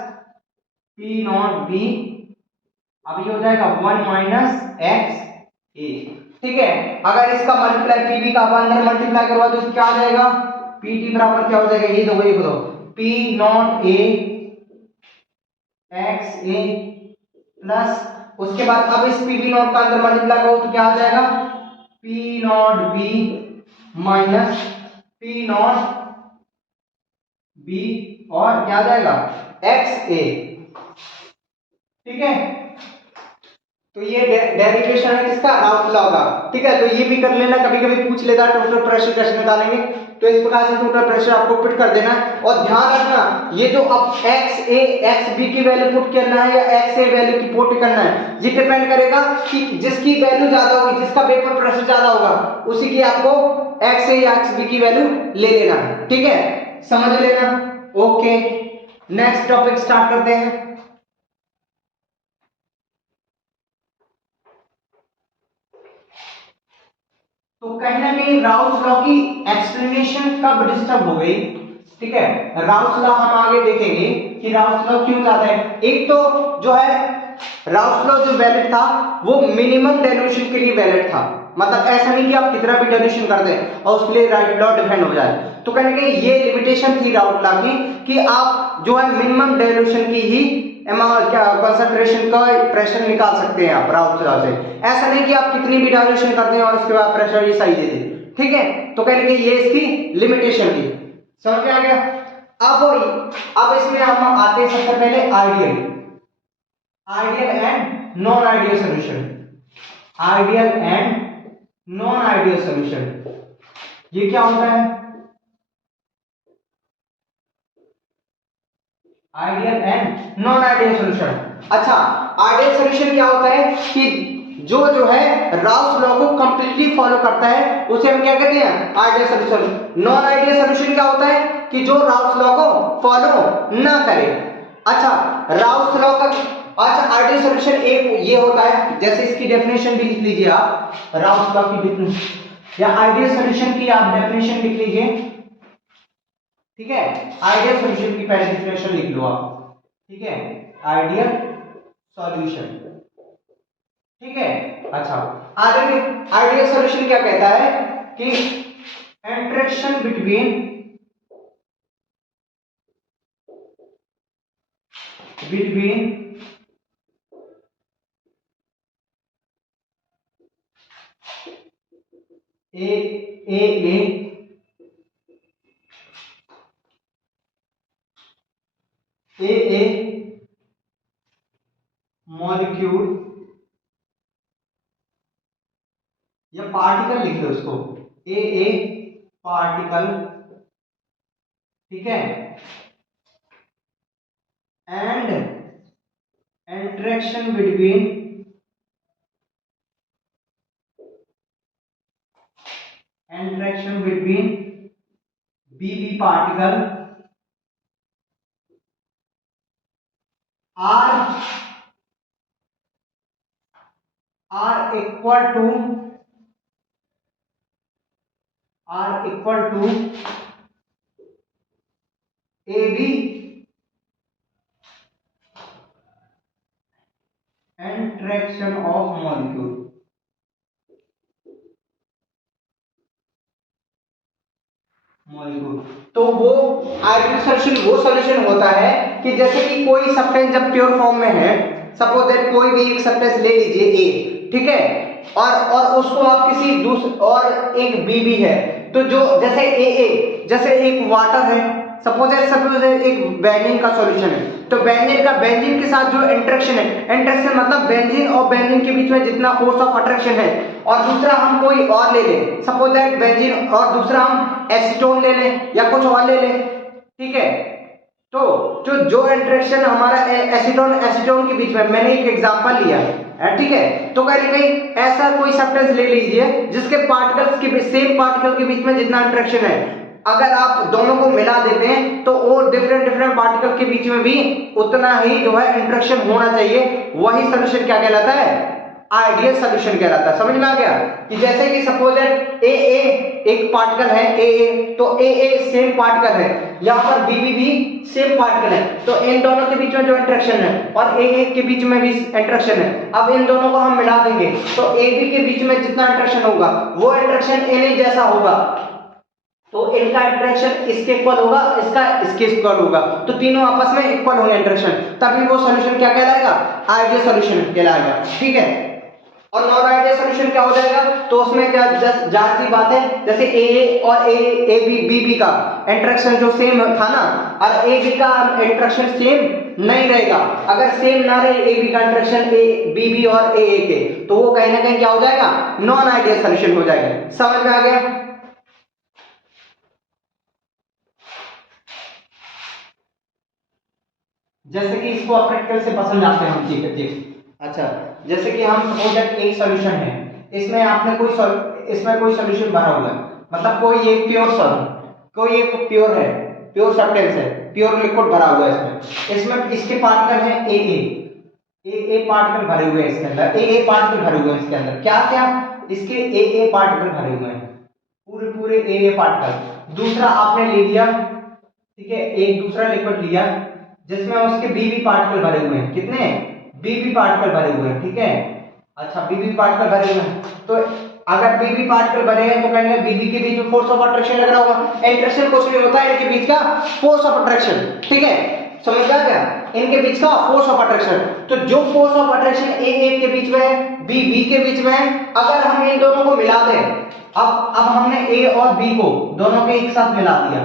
P not be, अब ये हो जाएगा 1 माइनस एक्स ए, ठीक है। अगर इसका मल्टीप्लाई पीबी का अंदर मल्टीप्लाई करवा दो तो क्या आ जाएगा, पीटी बराबर क्या हो जाएगा, ये दो ये बताओ, P not a x A plus, उसके बाद अब इस पीबी नॉट का अंदर मल्टीप्लाई करो तो क्या आ जाएगा, P not be minus P not be, और क्या आ जाएगा एक्स ए, ठीक है। तो ये डेरिवेशन है किसका, राउल्स लॉ का। ठीक है, तो ये भी कर लेना, कभी कभी पूछ लेता है टोटल प्रेशर कैसे निकालेंगे, तो इस प्रकार से टोटल प्रेशर आपको पुट कर देना है। और ध्यान रखना ये जो अब एक्स ए एक्स बी की वैल्यू पुट करना है या एक्स ए वैल्यू की पुट करना है, ये डिपेंड करेगा कि जिसकी वैल्यू ज्यादा होगी, जिसका वेपर प्रेशर ज्यादा होगा, उसी की आपको एक्स ए या एक्स बी की वैल्यू ले लेना है। ठीक है, समझ लेना। ओके, नेक्स्ट टॉपिक स्टार्ट करते हैं। तो कहीं ना कहीं राउस लॉ की एक्सप्लेनेशन कब डिस्टर्ब हो गई, ठीक है, राउस लॉ हम आगे देखेंगे कि राउस लॉ क्यों जाता है। एक तो जो है राउस लॉ जो वैलिड था वो मिनिमम डाइल्यूशन के लिए वैलिड था, मतलब ऐसा नहीं कि आप कितना भी डाइल्यूशन कर दें और उसके लिए राउस लॉ डिफेंड हो जाए। तो कहने के ये लिमिटेशन थी राउस लॉ की कि आप जो है मिनिमम डाइल्यूशन की ही कंसंट्रेशन का प्रेशर निकाल सकते हैं आप राउस लॉ से। ऐसा नहीं कि आप कितनी भी डाइल्यूशन कर दें और उसके बाद प्रेशर ही सही दे दें। ठीक है, तो कहने के ये इसकी लिमिटेशन थी। समझ में आ गया। अब इसमें हम आते हैं सबसे पहले ideal and non ideal solution. Ideal and non ideal solution, ये क्या होता है? Ideal and non ideal solution. अच्छा, आइडियल सॉल्यूशन क्या होता है कि जो है राउस लॉ को कंप्लीटली फॉलो करता है, उसे हम क्या कहते हैं? Ideal solution. Non ideal solution क्या होता है कि जो राउस लॉ को फॉलो ना करे। अच्छा, राउस लॉ का आइडियल सॉल्यूशन एक ये होता है, जैसे इसकी डेफिनेशन भी लिख लीजिए आप, राउस लॉ की डेफिनेशन या आइडियल सॉल्यूशन की आप डेफिनेशन लिख लीजिए। ठीक है, आइडियल सॉल्यूशन की पहले डेफिनेशन लिख लो आप। ठीक है, आइडियल सॉल्यूशन। ठीक है, अच्छा, आइडियल सॉल्यूशन क्या कहता है कि इंटरेक्शन बिटवीन ए मॉलिक्यूल या पार्टिकल लिख लो इसको, ए पार्टिकल, ठीक है, and interaction between B particle are equal to AB interaction of molecule। तो वो आइडियल सॉल्यूशन वो सॉल्यूशन होता है कि जैसे कि कोई सब्सटेंस जब प्योर फॉर्म में है, सपोज दैट कोई भी एक सब्सटेंस ले लीजिए ए, ठीक है, और उसको आप किसी दूसरे और एक बी भी है, तो जो जैसे जैसे एक वाटर है, सपोज एक बेंजीन का सॉल्यूशन है, तो बेंजीन के साथ जो इंटरेक्शन है, इंटरेक्शन मतलब बेंजीन और बेंजीन के बीच में जितना फोर्स ऑफ अट्रैक्शन है, और दूसरा हम कोई और ले लें, सपोज दैट बेंजीन और दूसरा हम एसीटोन ले लें या कुछ और ले लें, ठीक है, तो जो इंटरेक्शन हमारा एसीटोन के बीच में, मैंने एक एग्जांपल लिया है, ठीक है, तो कहीं ऐसा कोई सब्सटेंस ले लीजिए जिसके पार्टिकल्स के सेम पार्टिकल के बीच में जितना इंटरेक्शन है, अगर आप दोनों को मिला देते हैं तो वो डिफरेंट पार्टिकल के बीच में भी उतना ही जो है इंटरेक्शन होना चाहिए। वही सॉल्यूशन क्या कहलाता है? आइडियल सॉल्यूशन कहलाता है। समझ में आ गया कि जैसे कि सपोज दैट ए एक पार्टिकल है, ए तो ए सेम पार्टिकल है, यहाँ पर बी सेम पार्टिकल है, तो इन दोनों के बीच में जो इंटरेक्शन है और ए के बीच में भी इंटरेक्शन है, अब इन दोनों को हम मिला देंगे तो ए बी के बीच में जितना इंटरेक्शन होगा वो इंटरेक्शन ए जैसा होगा, तो इनका इंटरेक्शन इसके इक्वल होगा, इसका इसके इक्वल होगा, तो तीनों आपस में इक्वल होंगे इंटरेक्शन, तभी वो सॉल्यूशन क्या कहलाएगा? आइडियल सॉल्यूशन कहलाएगा। ठीक है, और नॉन आइडियल सॉल्यूशन क्या हो जाएगा? तो उसमें क्या जाहिर सी बात है, जैसे ए और ए बी का इंटरेक्शन जो सेम था ना, और ए बी का इंटरेक्शन सेम नहीं रहेगा। अगर सेम ना रहे ए बी का इंटरेक्शन ए बी बी और ए के, तो वो कहीं ना कहीं क्या हो जाएगा, नॉन आइडियल सॉल्यूशन हो जाएगा। समझ में आ गया? जैसे कि इसको आप प्रैक्टिकल से पसंद जाते हैं हम, ठीक है ठीक। अच्छा, जैसे कि हम सपोज दैट एक सॉल्यूशन है, इसमें आपने इसमें कोई सॉल्यूशन भरा हुआ है, मतलब कोई एक प्योर सॉल्यूशन, कोई एक प्योर है, प्योर सब्सटेंस है, प्योर लिक्विड भरा हुआ है इसमें इसके पार्टिकल है ए पार्टिकल भरे हुए हैं इसके अंदर, ए पार्टिकल भरे हुए हैं इसके अंदर, क्या क्या इसके ए पार्टिकल भरे हुए हैं, पूरे पूरे ए पार्टिकल। दूसरा आपने ले लिया, ठीक है, एक दूसरा लिक्विड लिया जिसमें उसके बीबी पार्टिकल भरे हुए हैं, कितने बीबी पार्टिकल भरे हुए हैं, ठीक है। अच्छा, बीबी पार्टिकल भरे हुए हैं, तो अगर बीबी पार्टिकल भरे हैं तो कहेंगे बीबी के बीच में फोर्स ऑफ अट्रैक्शन लग रहा होगा। इंटरेक्शन कुछ नहीं होता है इनके बीच का, फोर्स ऑफ अट्रैक्शन, ठीक है, समझ आ गया, इनके बीच का फोर्स ऑफ अट्रैक्शन। तो जो फोर्स ऑफ अट्रैक्शन ए के बीच में है, बी के बीच में है, अगर हम इन दोनों को मिला दें, अब हमने ए और बी को दोनों के एक साथ मिला दिया,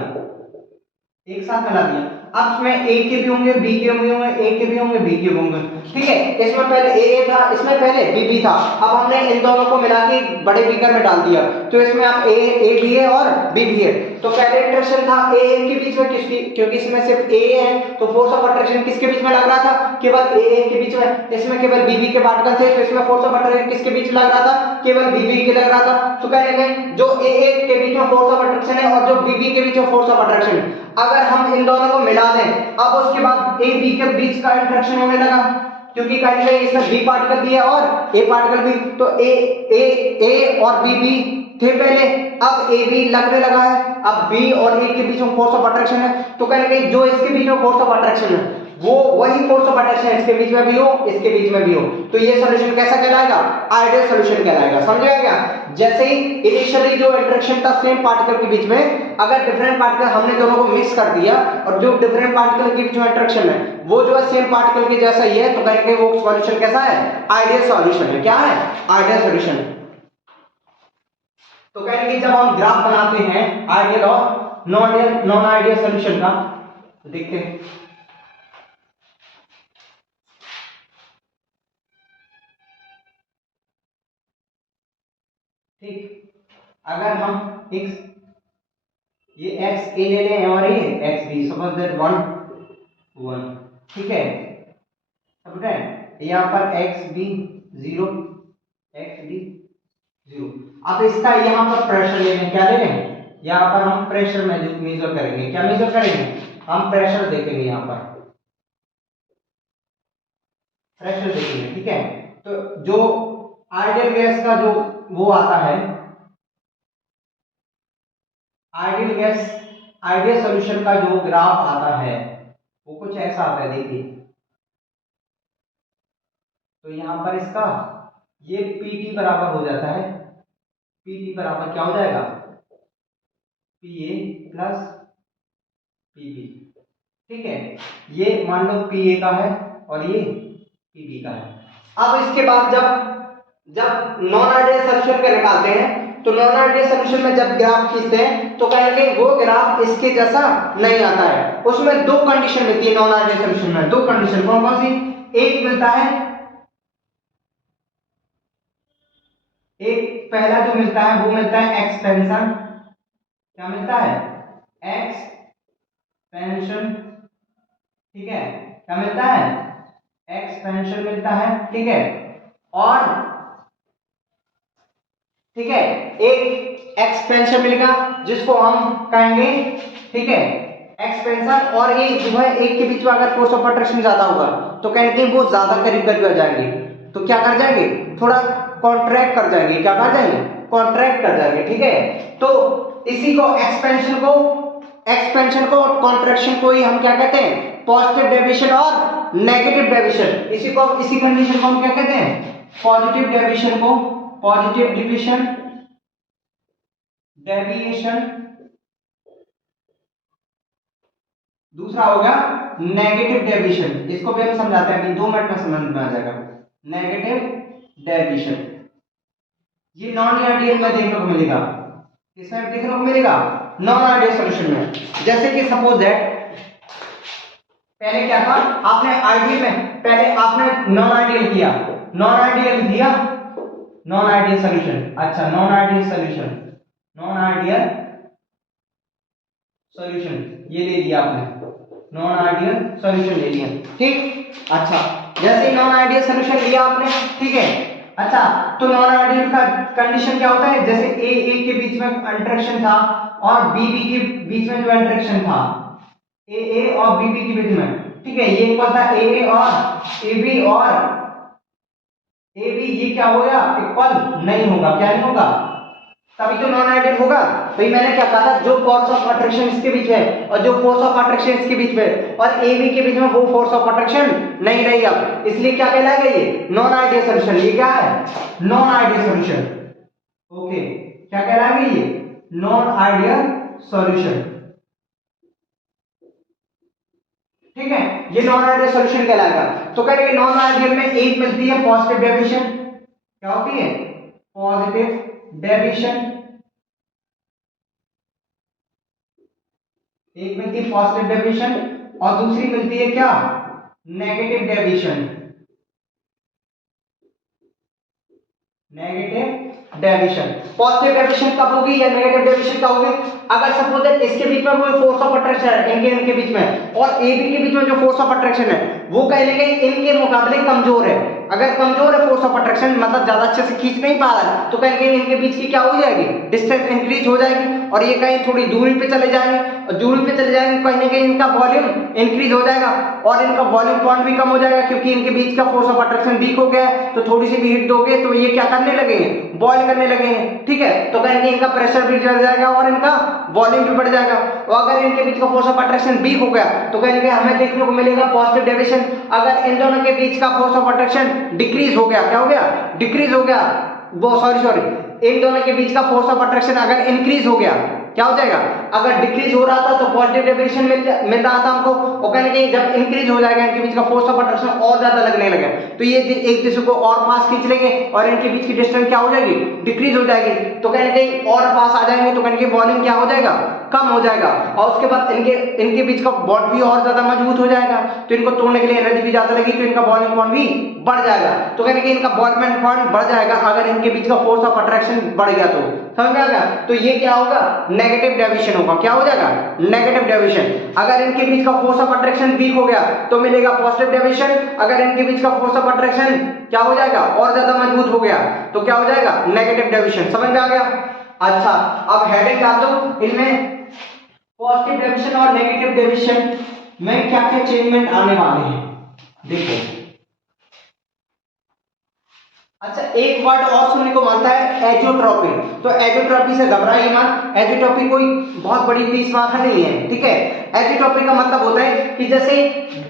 एक साथ मिला दिया, अब इसमें ए के भी होंगे, बी के भी होंगे, ए के भी होंगे, बी के भी होंगे, ठीक है। इसमें पहले ए था, इसमें पहले बी था, अब हमने इन दोनों को मिला के बड़े बीकर में डाल दिया, तो इसमें अब ए भी है और बी भी है। तो पहले इंटरेक्शन था ए के बीच में, किसकी, क्योंकि इसमें सिर्फ ए है, तो फोर्स ऑफ अट्रैक्शन किसके बीच में लग रहा था, केवल ए के बीच में। इसमें केवल बी के पार्टिकल थे, तो इसमें फोर्स ऑफ अट्रैक्शन किसके बीच लग रहा था, केवल बी के लग रहा था। तो कहेंगे जो ए के बीच में फोर्स ऑफ अट्रैक्शन है और जो बी के बीच में फोर्स ऑफ अट्रैक्शन है, अगर हम इन दोनों को मिला दें, अब उसके बाद ए बी के बीच का इंटरेक्शन होने लगा, क्योंकि कहेंगे इसमें बी पार्टिकल भी है और ए पार्टिकल भी, तो ए और बी थे पहले, अब ए बी लगने लगा है, अब बी और ए के बीच में फोर्स ऑफ अट्रैक्शन है, तो कहेंगे जो इसके बीच में फोर्स ऑफ अट्रैक्शन है वो वही फोर्स ऑफ अट्रैक्शन इसके बीच में भी हो, इसके बीच में भी हो, तो ये सॉल्यूशन कैसा कहलाएगा, आइडियल सॉल्यूशन कहलाएगा। समझ आ गया? जैसे ही इनिशियली जो इंटरेक्शन था सेम पार्टिकल के बीच में, अगर डिफरेंट पार्टिकल हमने दोनों को मिक्स कर दिया और जो डिफरेंट पार्टिकल के बीच में इंटरेक्शन है वो जो है सेम पार्टिकल के जैसा ही है, तो कहेंगे वो सॉल्यूशन कैसा है, आइडियल सॉल्यूशन है। क्या है, आइडियल सॉल्यूशन। तो कहेंगे जब हम ग्राफ बनाते हैं आइडियल और नॉन आइडियल सॉल्यूशन का, तो देखते हैं, ठीक, अगर हम x ये x ए ले लें और ये x b, सपोज दैट 1 1, ठीक है, समझ रहे हैं, यहाँ पर x b 0 x b 0। अब इसका यहाँ पर प्रेशर ले लें, क्या ले लें, यहाँ पर हम प्रेशर मेजर करेंगे, क्या मेजर करेंगे, हम प्रेशर देखेंगे, यहाँ पर प्रेशर देखेंगे, ठीक है। तो जो आइडियल गैस का जो वो आता है, आइडियल गैस, आइडियल सॉल्यूशन का जो ग्राफ आता है वो कुछ ऐसा आता है, देखिए। तो यहां पर इसका ये Pt बराबर हो जाता है, Pt बराबर क्या हो जाएगा, Pa प्लस Pb, ठीक है। ये मान लो Pa का है और ये Pb का है। अब इसके बाद जब नॉन आइडियल सॉल्यूशन का निकालते हैं, तो नॉन आइडियल सॉल्यूशन में जब ग्राफ खींचते हैं तो कहेंगे वो ग्राफ इसके जैसा नहीं आता है। उसमें दो कंडीशन मिलती है नॉन आइडियल सॉल्यूशन में, दो कंडीशन, कौन कौन सी, एक मिलता है, एक पहला जो मिलता है वो मिलता है एक्सपेंशन, क्या मिलता है, एक्सपेंशन, ठीक है, क्या मिलता है, एक्सपेंशन मिलता है, ठीक है। और ठीक है, एक एक्सपेंशन मिलेगा जिसको हम कहेंगे, ठीक है, एक्सपेंशन, और एक जो है एक के बीच में अगर फोर्स ऑफ अट्रैक्शन ज्यादा होगा तो कहेंगे वो ज्यादा करीब करीब आ जाएंगे, तो क्या कर जाएंगे, थोड़ा कॉन्ट्रैक्ट कर जाएंगे, क्या कर जाएंगे, कॉन्ट्रैक्ट कर जाएंगे, ठीक है। तो इसी को एक्सपेंशन को और कॉन्ट्रैक्शन को ही हम क्या कहते हैं, पॉजिटिव डेविएशन और नेगेटिव डेविएशन। इसी कंडीशन को हम क्या कहते हैं, पॉजिटिव डेविएशन को पॉजिटिव डेविएशन, दूसरा होगा नेगेटिव डेविएशन, इसको भी हम समझाते हैं, 2 मिनट में समझ में आ जाएगा। नेगेटिव डेविएशन ये नॉन आइडियल में देखने को मिलेगा, किसमें देखने को मिलेगा, नॉन आइडियल सॉल्यूशन में। जैसे कि सपोज दैट पहले क्या था, आपने आइडियल में पहले आपने नॉन आइडियल किया, नॉन आइडियल दिया, नॉन आइडियल सॉल्यूशन, अच्छा non ideal solution, non ideal solution ये ले लिया आपने, नॉन आइडियल सॉल्यूशन ले लिया, ठीक। अच्छा जैसे ही नॉन आइडियल सॉल्यूशन लिया आपने, ठीक है। अच्छा तो नॉन आइडियल का कंडीशन क्या होता है, जैसे ए के बीच में इंटरेक्शन था और बी के बीच में जो इंटरेक्शन था, ए और बी के बीच में, ठीक है, ये इक्वल था ए और ए बी, और ए बी ये क्या होगा, इक्वल नहीं होगा, क्या नहीं होगा, तभी तो नॉन आइडियल होगा। भाई मैंने क्या कहा था, जो फोर्स ऑफ अट्रैक्शन इसके बीच में और जो फोर्स ऑफ अट्रैक्शन इसके बीच में और ए बी के बीच में वो फोर्स ऑफ अट्रैक्शन नहीं रही अब, इसलिए क्या कहलाएगा ये नॉन आइडियल सॉल्यूशन। ये क्या है, नॉन आइडियल सॉल्यूशन, ओके, क्या कहलाएगा ये नॉन आइडियल सॉल्यूशन, ठीक है, ये नॉन आइडियल सॉल्यूशन कहलाएगा। तो कह रहे नॉन आइडियल में एक मिलती है पॉजिटिव डेविएशन, क्या होती है, पॉजिटिव डेविएशन, एक मिलती है पॉजिटिव डेविएशन और दूसरी मिलती है क्या, negative deviation, negative deviation. Positive deviation कब होगी या नेगेटिव डेविएशन कब होगी, अगर सपोज दैट इसके बीच में वो फोर्स ऑफ अट्रैक्शन है, इनके बीच में, और ए बी के बीच में जो फोर्स ऑफ अट्रैक्शन है वो कहीं ना कहीं इनके मुकाबले कमजोर है। अगर कमजोर है फोर्स ऑफ अट्रैक्शन, मतलब ज्यादा अच्छे से खींच नहीं पा रहा है, तो कहीं ना कहीं इनके बीच की क्या हो जाएगी, डिस्टेंस इंक्रीज हो जाएगी और ये कहीं थोड़ी दूरी पे चले जाएंगे, और दूरी पे चले जाएंगे कहीं ना कहीं इनका वॉल्यूम इंक्रीज हो जाएगा और इनका वॉल्यूम पॉइंट भी कम हो जाएगा, क्योंकि इनके बीच का फोर्स ऑफ अट्रैक्शन वीक हो गया है। तो थोड़ी सी भी हीट दोगे तो ये क्या करने लगेंगे, बॉयल करने लगेंगे, ठीक है। तो कहीं ना कहीं इनका प्रेशर भी बढ़ जाएगा और इनका वॉल्यूम भी बढ़ जाएगा। और अगर इनके बीच का फोर्स ऑफ अट्रैक्शन वीक हो गया तो कहीं ना कहीं हमें देखने को मिलेगा पॉजिटिव डेविएशन। अगर इन दोनों के बीच का फोर्स ऑफ अट्रैक्शन डिक्रीज हो गया, क्या हो गया, डिक्रीज हो गया, वो सॉरी इन दोनों के बीच का फोर्स ऑफ अट्रैक्शन अगर इंक्रीज हो गया, क्या हो जाएगा, अगर डिक्रीज हो रहा था तो पॉजिटिव डेविएशन मिल रहा था हमको, और कहीं ना कहीं जब इंक्रीज हो जाएगा इनके बीच का फोर्स ऑफ अट्रैक्शन और ज्यादा लगने लगे तो ये एक दूसरे को और पास खींच लेंगे और इनके बीच की डिस्टेंस क्या हो जाएगी, डिक्रीज हो जाएगी, तो कहीं ना कहीं और पास आ जाएंगे, तो कहीं ना कहीं वॉल्यूम क्या हो जाएगा, कम हो जाएगा, और उसके बाद इनके बीच का बॉन्ड भी और ज्यादा मजबूत हो जाएगा, तो इनको तोड़ने के लिए एनर्जी भी ज्यादा लगेगी, तो इनका बॉइलिंग पॉइंट भी बढ़ जाएगा। तो कहीं ना कहीं इनका बॉइलिंग पॉइंट बढ़ जाएगा अगर इनके बीच का फोर्स ऑफ अट्रैक्शन बढ़ गया, तो समझ में आ गया। तो ये क्या होगा, नेगेटिव डेविएशन होगा, क्या हो जाएगा, नेगेटिव डेविएशन। अगर इनके बीच का फोर्स ऑफ अट्रैक्शन वीक हो गया तो मिलेगा पॉजिटिव डेविएशन, अगर इनके बीच का फोर्स ऑफ अट्रैक्शन क्या हो जाएगा, और ज्यादा मजबूत हो गया तो क्या हो जाएगा, नेगेटिव डेविएशन। समझ में आ गया। अच्छा अब हेडिंग डाल दो इनमें, पॉजिटिव डेविएशन और नेगेटिव डेविएशन में क्या क्या चेंजमेंट आने वाले हैं, देखो। अच्छा एक वर्ड और सुनने को मिलता है एजियोट्रॉपी, तो एजियोट्रॉपी से घबराइए मत, एजियोट्रॉपी कोई बहुत बड़ी 30 मार्क नहीं है, ठीक है। एजियोट्रॉपी का मतलब होता है कि जैसे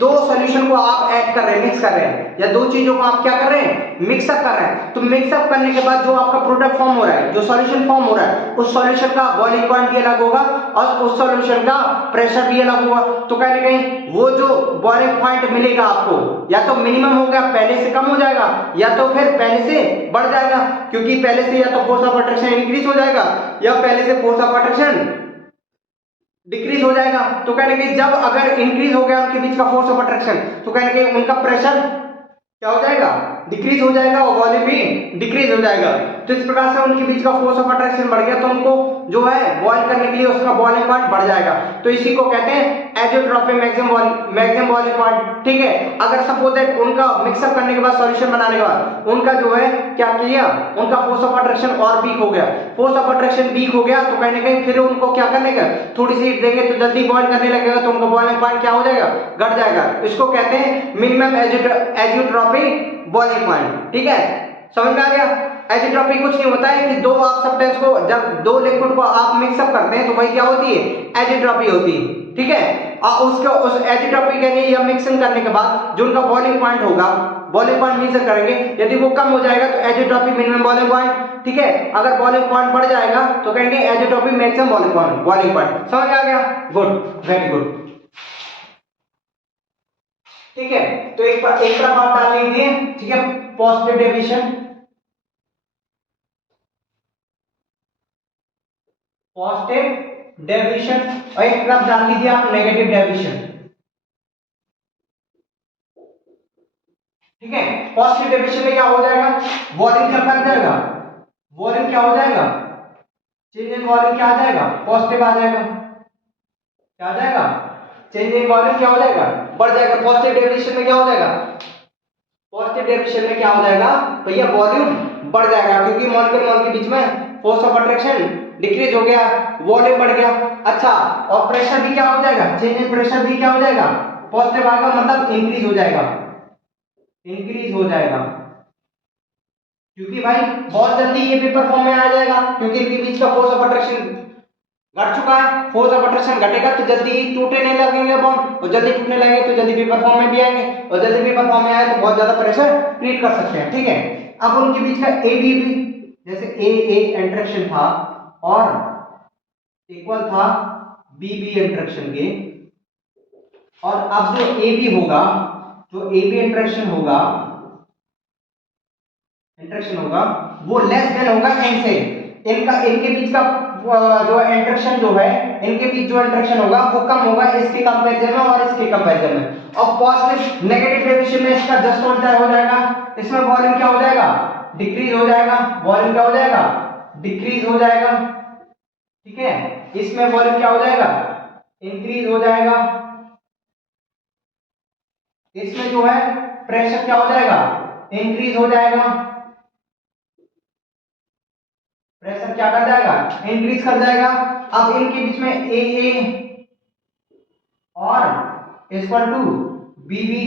दो सॉल्यूशन को आप ऐड कर रहे हैं, मिक्स कर रहे हैं, या दो चीजों को आप क्या कर रहे हैं, मिक्सअप कर रहे हैं, तो मिक्सअप करने के बाद जो आपका प्रोडक्ट फॉर्म हो रहा है, जो सॉल्यूशन फॉर्म हो रहा है, उस सॉल्यूशन का बॉइलिंग पॉइंट भी अलग होगा और उस सॉल्यूशन का प्रेशर भी अलग होगा, तो कहीं ना कहीं वो जो बॉइलिंग पॉइंट मिलेगा आपको या तो मिनिमम होगा, पहले से कम हो जाएगा, या तो फिर पहले से बढ़ जाएगा, क्योंकि पहले से या तो फोर्स ऑफ अट्रैक्शन इंक्रीज हो जाएगा या पहले से फोर्स ऑफ अट्रैक्शन डिक्रीज हो जाएगा। तो कहने कि जब अगर इंक्रीज हो गया उनके बीच का फोर्स ऑफ अट्रैक्शन, तो कहने कि उनका प्रेशर क्या हो जाएगा, डिक्रीज हो जाएगा और वॉल्यूम भी डिक्रीज हो जाएगा। तो इस प्रकार से उनके बीच का फोर्स ऑफ अट्रैक्शन बढ़ गया तो उनको जो है बॉयल करने के लिए उसका बॉइलिंग पॉइंट बढ़ जाएगा, तो इसी को कहते हैं एजियोट्रॉपी मैक्सिमम बॉइलिंग पॉइंट, ठीक है। अगर सपोज दैट उनका मिक्सअप करने के बाद सॉल्यूशन बनाने के बाद उनका जो है क्या किया, उनका फोर्स ऑफ अट्रैक्शन और वीक हो गया, फोर्स ऑफ अट्रैक्शन वीक हो गया तो कहीं ना कहीं फिर उनको क्या करने का, थोड़ी सी हीट देंगे तो जल्दी बॉयल करने लगेगा, तो उनका बॉइलिंग पॉइंट क्या हो जाएगा, घट जाएगा। इसको कहते हैं मिनिमम एजियोट्रॉपी बॉइलिंग पॉइंट, ठीक है। समझ में आ गया। एजियोट्रॉपी कुछ नहीं होता है कि दो आप सब्सटेंस को, जब दो लिक्विड को आप मिक्सअप करते हैं तो वही क्या होती है, एजियोट्रॉपी होती है, ठीक है। और उसको उस एजियोट्रॉपी के लिए या मिक्सिंग करने के बाद जो उनका बॉइलिंग पॉइंट होगा, बॉइलिंग पॉइंट मेजर करेंगे, यदि वो कम हो जाएगा तो एजियोट्रॉपी मिनिमम बॉइलिंग पॉइंट, ठीक है। अगर बॉइलिंग पॉइंट बढ़ जाएगा तो कहेंगे एजियोट्रॉपी मैक्सिमम बॉइलिंग पॉइंट। समझ आ गया, गुड, वेरी गुड, ठीक है। तो एक तरफ आप डाल लीजिए, ठीक है, पॉजिटिव डेविएशन, पॉजिटिव डेविएशन, और एक तरफ डाल लीजिए आप नेगेटिव डेविएशन, ठीक है। पॉजिटिव डेविएशन में क्या हो जाएगा, वॉल्यूम क्या कर जाएगा, वॉल्यूम क्या हो जाएगा, चेंज इन वॉल्यूम क्या आ जाएगा, पॉजिटिव आ जाएगा। क्या आ जाएगा, चेंज इन वॉल्यूम क्या हो जाएगा, बढ़ जाएगा। पॉजिटिव डेविएशन में क्या हो जाएगा, पॉजिटिव डेविएशन में क्या हो जाएगा भैया, वॉल्यूम बढ़ जाएगा, क्योंकि मॉलिक्यूल मॉलिक्यूल के बीच में फोर्स ऑफ अट्रैक्शन डिक्रीज हो गया, वॉल्यूम बढ़ गया। अच्छा, और प्रेशर भी क्या हो जाएगा, चेंज इन प्रेशर भी क्या हो जाएगा, पॉजिटिव आएगा, मतलब इंक्रीज हो जाएगा, इंक्रीज हो जाएगा। क्योंकि भाई बहुत जल्दी ये पेपर फॉर्म में आ जाएगा, क्योंकि इनके बीच का फोर्स ऑफ अट्रैक्शन घट चुका है। फोर्स ऑफ अट्रैक्शन घटेगा तो जल्दी टूटने नहीं लगेंगे बॉन्ड, और जल्दी टूटने लगेंगे तो जल्दी पेपर फॉर्म में भी आएंगे, और जल्दी पेपर फॉर्म में आए तो बहुत ज्यादा प्रेशर क्रिएट कर सकते हैं। ठीक है, अब उनके बीच का ए बी भी, जैसे ए इंटरेक्शन था और इक्वल था बी बी इंटरेक्शन के, और अब जो ए बी होगा, जो ए बी इंटरेक्शन होगा वो लेस देन होगा एन से। इनके बीच का जो इंटरेक्शन जो है, इनके बीच जो इंटरेक्शन होगा वो कम होगा इसके कंपैरिजन में और इसके कंपैरिजन में। और पॉजिटिव नेगेटिव डेविएशन में इसका जस्ट उल्टा हो जाएगा, इसमें वॉल्यूम क्या हो जाएगा, डिक्रीज हो जाएगा, वॉल्यूम क्या हो जाएगा, डिक्रीज हो जाएगा। ठीक है, इसमें वॉल्यूम क्या हो जाएगा, इंक्रीज हो जाएगा। इसमें जो है प्रेशर क्या हो जाएगा, इंक्रीज हो जाएगा, प्रेशर क्या कर जाएगा, इंक्रीज कर जाएगा। अब इनके बीच में ए और इक्वल टू बी बी।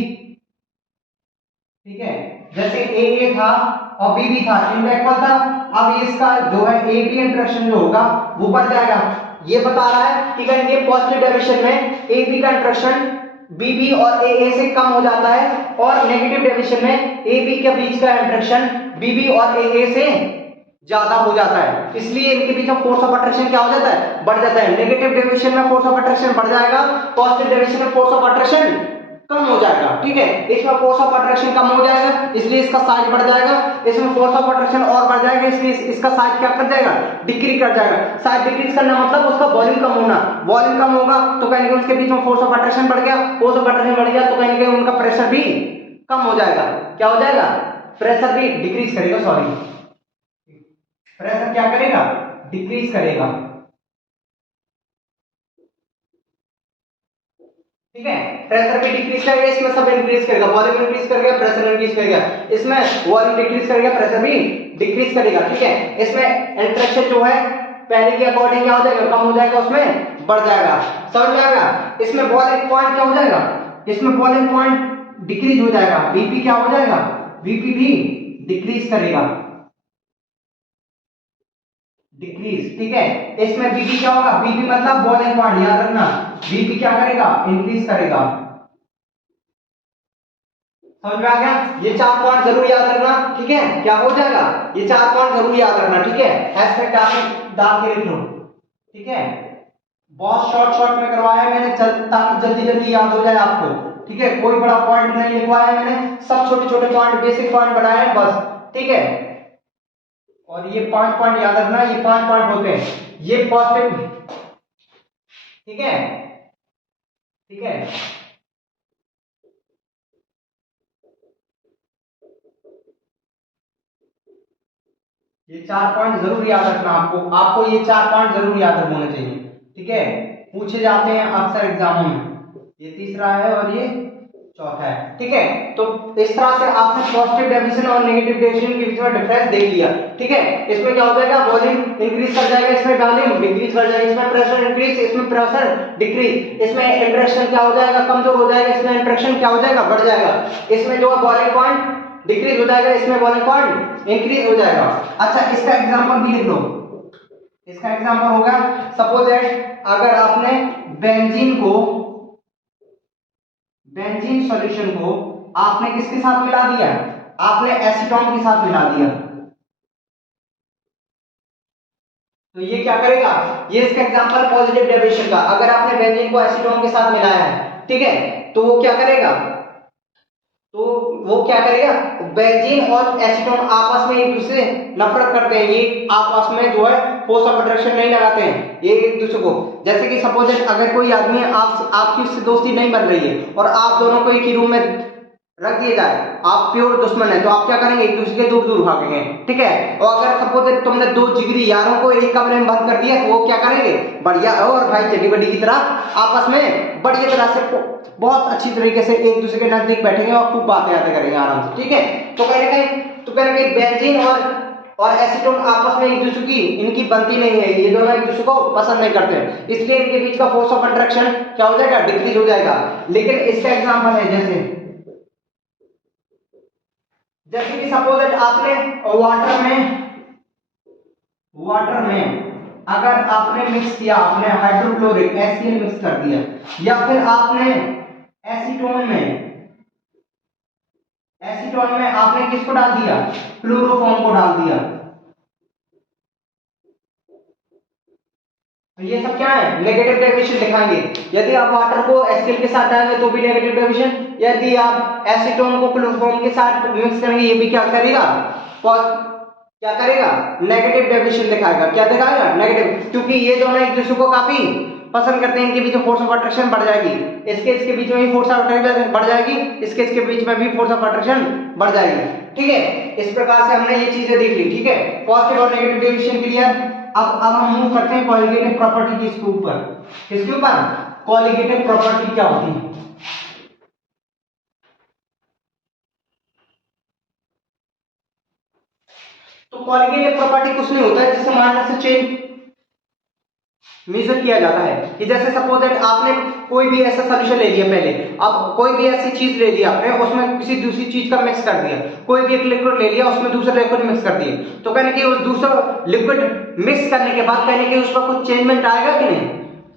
ठीक है, जैसे ए था और बी बी था, इनका इक्वल था। अब इसका जो है ए बी इंटरेक्शन जो होगा वो बढ़ जाएगा। ये बता रहा है कि अगर ये पॉजिटिव डेविएशन में ए बी का इंटरेक्शन बी बी और ए से कम हो जाता है, और नेगेटिव डेविएशन में ए बी के बीच का इंटरेक्शन बी बी और ए से ज्यादा हो जाता है, इसलिए इनके बीच में फोर्स ऑफ अट्रैक्शन क्या हो जाता है, बढ़ जाता है। नेगेटिव डेविएशन में फोर्स ऑफ अट्रैक्शन बढ़ जाएगा, पॉजिटिव डेविएशन में फोर्स ऑफ अट्रैक्शन कम हो जाएगा। ठीक है, इसमें फोर्स ऑफ अट्रैक्शन कम हो जाएगा, इसलिए इसका साइज बढ़ जाएगा। इसमें फोर्स ऑफ अट्रैक्शन और बढ़ जाएगा, इसलिए इसका साइज क्या कर जाएगा, डिक्रीज कर जाएगा। साइज डिक्रीज करना मतलब उसका वॉल्यूम कम होना, वॉल्यूम कम होगा तो कहीं ना कहीं उसके बीच में फोर्स ऑफ अट्रैक्शन बढ़ गया, फोर्स ऑफ अट्रैक्शन बढ़ गया तो कहीं ना कहीं उनका प्रेशर भी कम हो जाएगा। क्या हो जाएगा, प्रेशर भी डिक्रीज करेगा, सॉरी प्रेशर क्या करेगा, डिक्रीज करेगा। ठीक है, प्रेशर भी डिक्रीज करेगा, इसमें सब इंक्रीज करेगा, वॉल्यूम इंक्रीज करेगा, प्रेशर इंक्रीज करेगा, इसमें वॉल्यूम डिक्रीज करेगा, प्रेशर भी डिक्रीज करेगा। ठीक है, इसमें इंटरेक्शन जो है पहले के अकॉर्डिंग क्या हो जाएगा, कम हो जाएगा, उसमें बढ़ जाएगा। समझ में आएगा। इसमें बॉइलिंग पॉइंट क्या हो जाएगा, इसमें बॉइलिंग पॉइंट डिक्रीज हो जाएगा, बीपी क्या हो जाएगा, बीपी भी डिक्रीज करेगा, डिक्रीज। ठीक है, इसमें बीपी क्या होगा, बीपी मतलब बॉइलिंग पॉइंट, याद रखना, बीपी क्या करेगा, इंक्रीज करेगा। समझ में आ गया। ये 4 पॉइंट जरूर याद रखना। ठीक है, क्या हो जाएगा, ये 4 पॉइंट जरूर याद रखना। ठीक है, हैशटैग डाल के लिख लो। ठीक है, बहुत शॉर्ट में करवाया है मैंने, ताकि जल्दी जल्दी याद हो जाए आपको। ठीक है, कोई बड़ा पॉइंट नहीं लिखवाया है मैंने, सब छोटे छोटे पॉइंट, बेसिक पॉइंट बनाए हैं बस। ठीक है, और ये 5 पॉइंट याद रखना, ये 5 पॉइंट होते हैं, ये पॉजिटिव। ठीक है, ठीक है, ये 4 पॉइंट जरूर याद रखना आपको ये 4 पॉइंट जरूर याद होने चाहिए। ठीक है, पूछे जाते हैं अक्सर एग्जामों में। ये तीसरा है और ये चौथा है। ठीक है, तो इस तरह से आपने पॉजिटिव डेविएशन और नेगेटिव डेविएशन के बीच में डिफरेंस देख लिया। ठीक है, इसमें क्या हो जाएगा, वॉल्यूम इंक्रीज कर जाएगा, इसमें वॉल्यूम डिक्रीज कर जाएगा, इसमें प्रेशर इंक्रीज, इसमें प्रेशर डिक्रीज, इसमें इंटरेक्शन क्या हो जाएगा, कमजोर हो जाएगा, इसमें इंटरेक्शन क्या हो जाएगा, बढ़ जाएगा, इसमें जो है बॉइलिंग पॉइंट डिक्रीज हो जाएगा, इसमें बॉइलिंग पॉइंट इंक्रीज हो जाएगा। अच्छा, इसका एग्जांपल भी लिख लो। इसका एग्जांपल होगा, सपोज दैट अगर आपने बेंजीन सॉल्यूशन को आपने किसके साथ मिला दिया, आपने एसीटोन के साथ मिला दिया, तो ये क्या करेगा, ये इसका एग्जांपल पॉजिटिव डेविएशन का। अगर आपने बेंजीन को एसीटोन के साथ मिलाया है, ठीक है, तो वो क्या करेगा, बेंजीन और एसीटोन आपस में एक दूसरे नफरत करते हैं, ये आपस में जो है फोर्स ऑफ अट्रैक्शन नहीं लगाते हैं ये एक दूसरे को। जैसे कि सपोज अगर कोई आदमी आपकी उससे दोस्ती नहीं बन रही है और आप दोनों को एक ही रूम में रख दिया जाए, आप प्योर दुश्मन है तो आप क्या करेंगे, एक दूसरे के दूर दूर भागेंगे, ठीक है। और अगर सपोज तुमने दो जिगरी यारों को एक कमरे में बंद कर दिया तो वो क्या करेंगे, बढ़िया और भाई चड्डी बड्डी की तरह आपस में बढ़िया तरह से बहुत अच्छी तरीके से एक दूसरे के नजदीक बैठेंगे और खूब बातें आते करेंगे आराम से, ठीक है। तो कहीं ना कहीं बेंजीन और एसीटोन आपस में एक दूसरे की इनकी बनती नहीं है, ये दोनों एक दूसरे को पसंद नहीं करते, इसलिए इनके बीच का फोर्स ऑफ अट्रैक्शन क्या हो जाएगा, डिक्रीज हो जाएगा। लेकिन इसका एग्जांपल है जैसे कि सपोज आपने वाटर में अगर आपने मिक्स किया, आपने हाइड्रोक्लोरिक HCl मिक्स कर दिया, या फिर आपने एसीटोन में आपने किसको डाल दिया, क्लोरोफॉर्म को डाल दिया, तो ये सब क्या है, नेगेटिव डेविएशन दिखाएंगे। यदि आप वाटर को HCl के साथ डालेंगे तो भी नेगेटिव डेविएशन, यदि आप एसीटोन को क्लोरोफॉर्म के साथ मिक्स करेंगे ये भी क्या करेगा, नेगेटिव डेविएशन दिखाएगा। क्या दिखाएगा, नेगेटिव, क्योंकि ये दोनों एक दूसरे को काफी पसंद करते हैं, इनके बीच में फोर्स ऑफ अट्रैक्शन बढ़ जाएगी, इसके बीच में भी फोर्स ऑफ अट्रैक्शन बढ़ जाएगी, इसके बीच में भी फोर्स ऑफ अट्रैक्शन बढ़ जाएगी, ठीक है। इस प्रकार से हमने ये चीजें देख ली, ठीक है, पॉजिटिव और नेगेटिव डेविएशन क्लियर। अब हम मूव करते हैं कॉलिगेटिव प्रॉपर्टी की इसके ऊपर। किसके ऊपर, कॉलिगेटिव प्रॉपर्टी क्या होती है। तो कॉलिगेटिव प्रॉपर्टी कुछ नहीं होता है, जिसे माइनस से चेंज मेजर किया जाता है कि जैसे सपोज दैट आपने कोई भी ऐसा सॉल्यूशन ले लिया, पहले अब कोई भी ऐसी चीज ले लिया आपने, उसमें किसी दूसरी चीज का मिक्स कर दिया, कोई भी एक लिक्विड ले लिया उसमें दूसरा लिक्विड मिक्स कर दिया, तो कहने की उस दूसरा लिक्विड मिक्स करने के बाद कहने की उसका कुछ चेंजमेंट आएगा कि नहीं,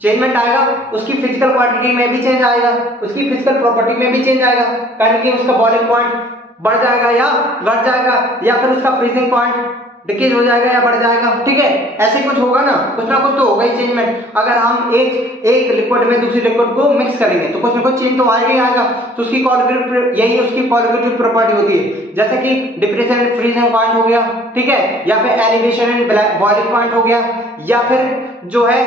चेंजमेंट आएगा, उसकी फिजिकल क्वांटिटी में भी चेंज आएगा, उसकी फिजिकल प्रॉपर्टी में भी चेंज आएगा, कहने की उसका बॉइलिंग पॉइंट बढ़ जाएगा या घट जाएगा, या फिर उसका फ्रीजिंग पॉइंट डिक्रीज हो जाएगा या बढ़ जाएगा, ठीक है। ऐसे कुछ होगा ना कुछ तो होगा ही चेंजमेंट। अगर हम एक लिक्विड में दूसरी लिक्विड को मिक्स करेंगे तो कुछ ना कुछ चेंज तो आएगा ही आएगा, तो उसकी यही उसकी कॉलिगेटिव प्रॉपर्टी होती है, जैसे कि डिप्रेशन एंड फ्रीजिंग पॉइंट हो गया, ठीक है, या फिर एलिवेशन एंड बॉइलिंग पॉइंट हो गया, या फिर जो है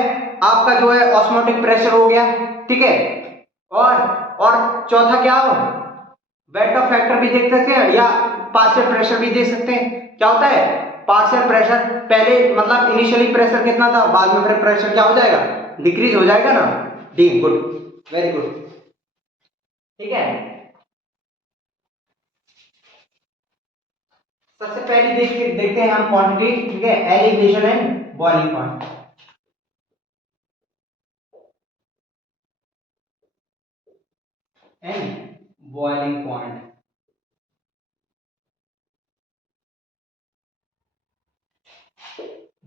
आपका जो है ऑस्मोटिक प्रेशर हो गया, ठीक है। और चौथा क्या हो, वेट ऑफ फैक्टर भी देख सकते हैं या पार्शियल प्रेशर भी देख सकते हैं। क्या होता है पार्शियल प्रेशर, पहले मतलब इनिशियली प्रेशर कितना था, बाद में फिर प्रेशर क्या हो जाएगा, डिक्रीज हो जाएगा ना, डी गुड, वेरी गुड, ठीक है। सबसे पहले देखते हैं हम क्वांटिटी, ठीक है, elevation and boiling point. Boiling point,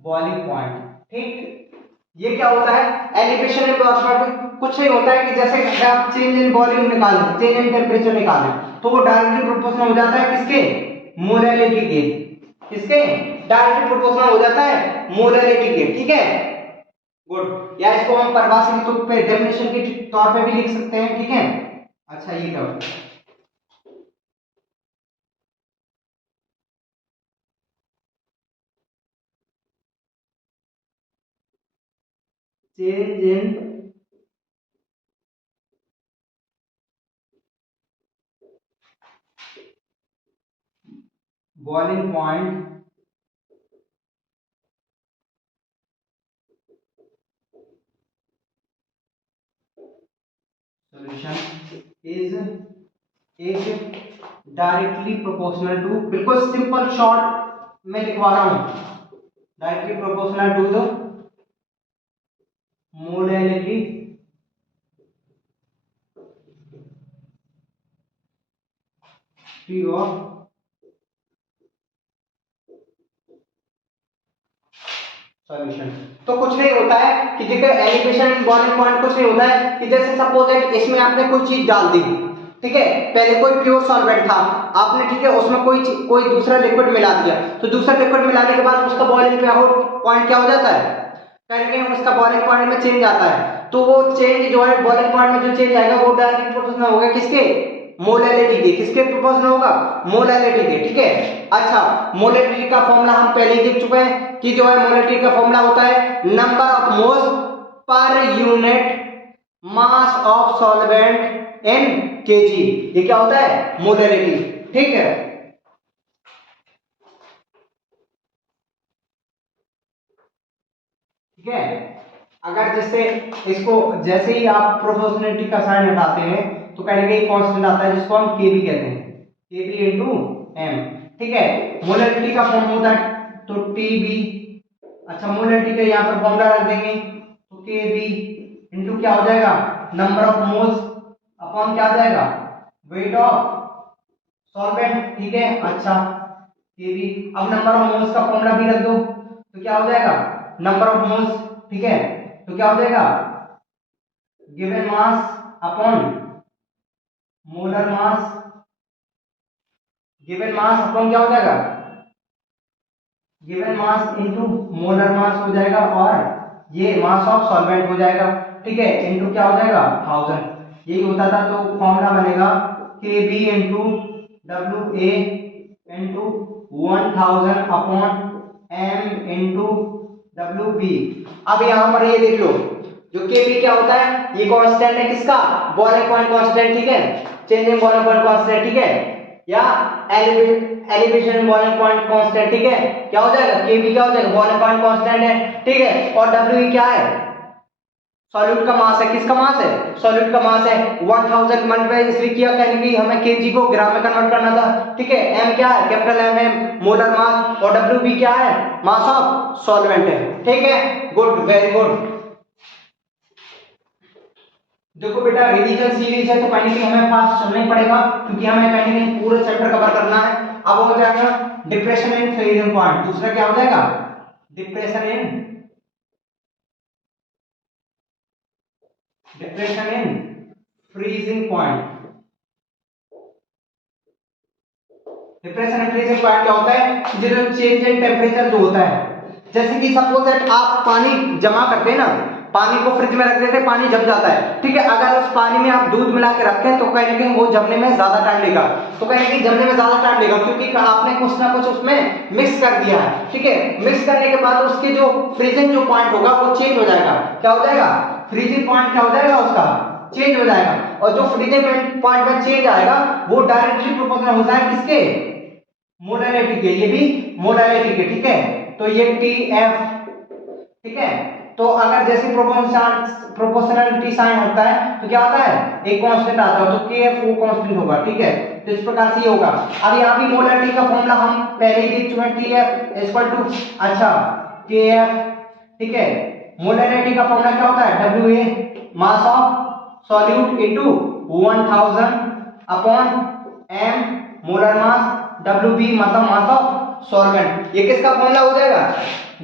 boiling point, ठीक, ये क्या होता है, एलिवेशन एंड बॉइलिंग कुछ नहीं होता है कि जैसे अगर आप चेंज इन वॉल्यूम निकालें, चेंज इन टेम्परेचर निकालें, तो वो डायरेक्टली प्रोपोर्शनल हो जाता है किसके, मोलैलिटी के, किसके, डायरेक्टली प्रोपोर्शनल हो जाता है मोलैलिटी के, ठीक है, गुड। या इसको हम परिभाषित रूप पे डेफिनेशन के तौर पे भी लिख सकते हैं, ठीक है। अच्छा ये क्या होता है, change in boiling point solution is directly proportional to, बिल्कुल सिंपल शॉर्ट में लिखवा रहा हूं, directly proportional to the molality of solution. तो कुछ नहीं होता है कि देखो एलिवेशन एंड बॉइलिंग पॉइंट कुछ नहीं होता है कि जैसे सपोज है इसमें आपने कोई चीज डाल दी, ठीक है, पहले कोई प्योर सॉल्वेंट था आपने, ठीक है, उसमें कोई दूसरा लिक्विड मिला दिया, तो दूसरा लिक्विड मिलाने के बाद उसका बॉइलिंग पॉइंट क्या हो जाता है, कहीं उसका बॉइलिंग पॉइंट में चेंज आता है, तो वो चेंज जो है बॉइलिंग पॉइंट में जो चेंज आएगा वो डायरेक्टली प्रोपोर्शनल होगा किसके, मोलैलिटी के, किसके प्रोपोर्शनल होगा, मोलैलिटी के, ठीक है। अच्छा मोलैलिटी का फॉर्मूला हम पहले ही देख चुके हैं कि जो है मोलैलिटी का फॉर्मूला होता है number of moles per unit mass of solvent in KG. ये क्या होता है? मोलरिटी। ठीक है, ठीक है। अगर जैसे इसको जैसे ही आप प्रोपोर्शनलिटी का साइन हटाते हैं तो कहीं ना कहीं कांस्टेंट आता है जिसको हम केबी कहते हैं, केबी इनटू एम। ठीक है, मोलरिटी का फॉर्म होता है तो टीबी। अच्छा, मोलरिटी का यहाँ पर फॉर्मूला रख देंगे तो केबी इनटू क्या हो जाएगा? नंबर ऑफ मोल्स अपॉन क्या आ जाएगा? Weight of solvent. ठीक है, अच्छा केबी। अब नंबर ऑफ मोल्स का फॉर्मूला भी रख दो तो क्या हो जाएगा? Number of moles. ठीक है, तो क्या हो जाएगा? Given mass upon molar mass. Given mass upon क्या हो जाएगा? Given mass into molar mass हो जाएगा और ये मास ऑफ सॉल्वेंट हो जाएगा। ठीक है, इनटू क्या हो जाएगा? 1000। यही होता था तो फॉर्मूला बनेगा Kb into WA into 1000 upon M into WB। अब यहां पर ये देख लो, जो Kb क्या होता है? ये कांस्टेंट है किसका? Boiling point constant. ठीक है, change in boiling point constant. ठीक है, या एलिवेशन बॉइलिंग पॉइंट कांस्टेंट। ठीक है, क्या हो जाएगा? Kb क्या हो जाएगा? बॉइलिंग पॉइंट कांस्टेंट है। ठीक है, और We क्या है? सॉल्यूट का मास है। किसका मास है? सॉल्यूट का मास है। 1000 मल्टीप्लाई इसलिए किया कहने की हमें केजी को ग्राम में कन्वर्ट करना था। ठीक है, एम क्या है? कैपिटल एम है मोलर मास, और WB क्या है? मास ऑफ सॉल्वेंट है। ठीक है, गुड, वेरी गुड। देखो बेटा, रिवीजन सीरीज है तो कहीं नहीं हमें फास्ट चलना ही पड़ेगा क्योंकि हमें कहीं नहीं पूरे चैप्टर कवर करना है। अब हो जाएगा डिप्रेशन इन फ्रीजिंग पॉइंट। दूसरा क्या हो जाएगा? Depression in freezing point. Depression in freezing point क्या होता है? जो चेंज इन टेम्परेचर जो होता है, जैसे कि सपोज दैट आप पानी जमा करते हैं ना, पानी को फ्रिज में रख देते हैं, पानी जम जाता है। ठीक है, अगर उस पानी में आप दूध मिला के रखें तो कहीं ना कहीं वो जमने में ज्यादा टाइम लेगा, तो कहीं ना कहीं जमने में ज्यादा टाइम लेगा क्योंकि आपने कुछ ना कुछ उसमें मिक्स कर दिया है। ठीक है, मिक्स करने के बाद उसके जो फ्रीजिंग जो पॉइंट होगा वो चेंज हो जाएगा। क्या हो जाएगा? फ्रीजिंग पॉइंट क्या हो जाएगा? उसका चेंज हो जाएगा, और जो फ्रीजिंग पॉइंट में चेंज आएगा वो डायरेक्टली प्रोपोर्शनल होता है किसके? मोलरिटी के। ये भी मोलरिटी के। ठीक है, तो ये TF। ठीक है, तो अगर जैसे प्रोपोर्शनलिटी साइन होता है तो क्या आता है? एक कांस्टेंट आता है, तो KF वो कांस्टेंट होगा। ठीक है, तो इस प्रकार से ये होगा। अब यहाँ भी मोलरिटी का फॉर्मूला हम पहले ही देख चुके हैं, TF इक्वल टू अच्छा KF। ठीक है, मोलरिटी का फॉर्मूला क्या होता है? WA mass of solute into 1000 upon M molar mass, WB मतलब मास ऑफ सॉल्वेंट। ये किसका फॉर्मूला हो जाएगा?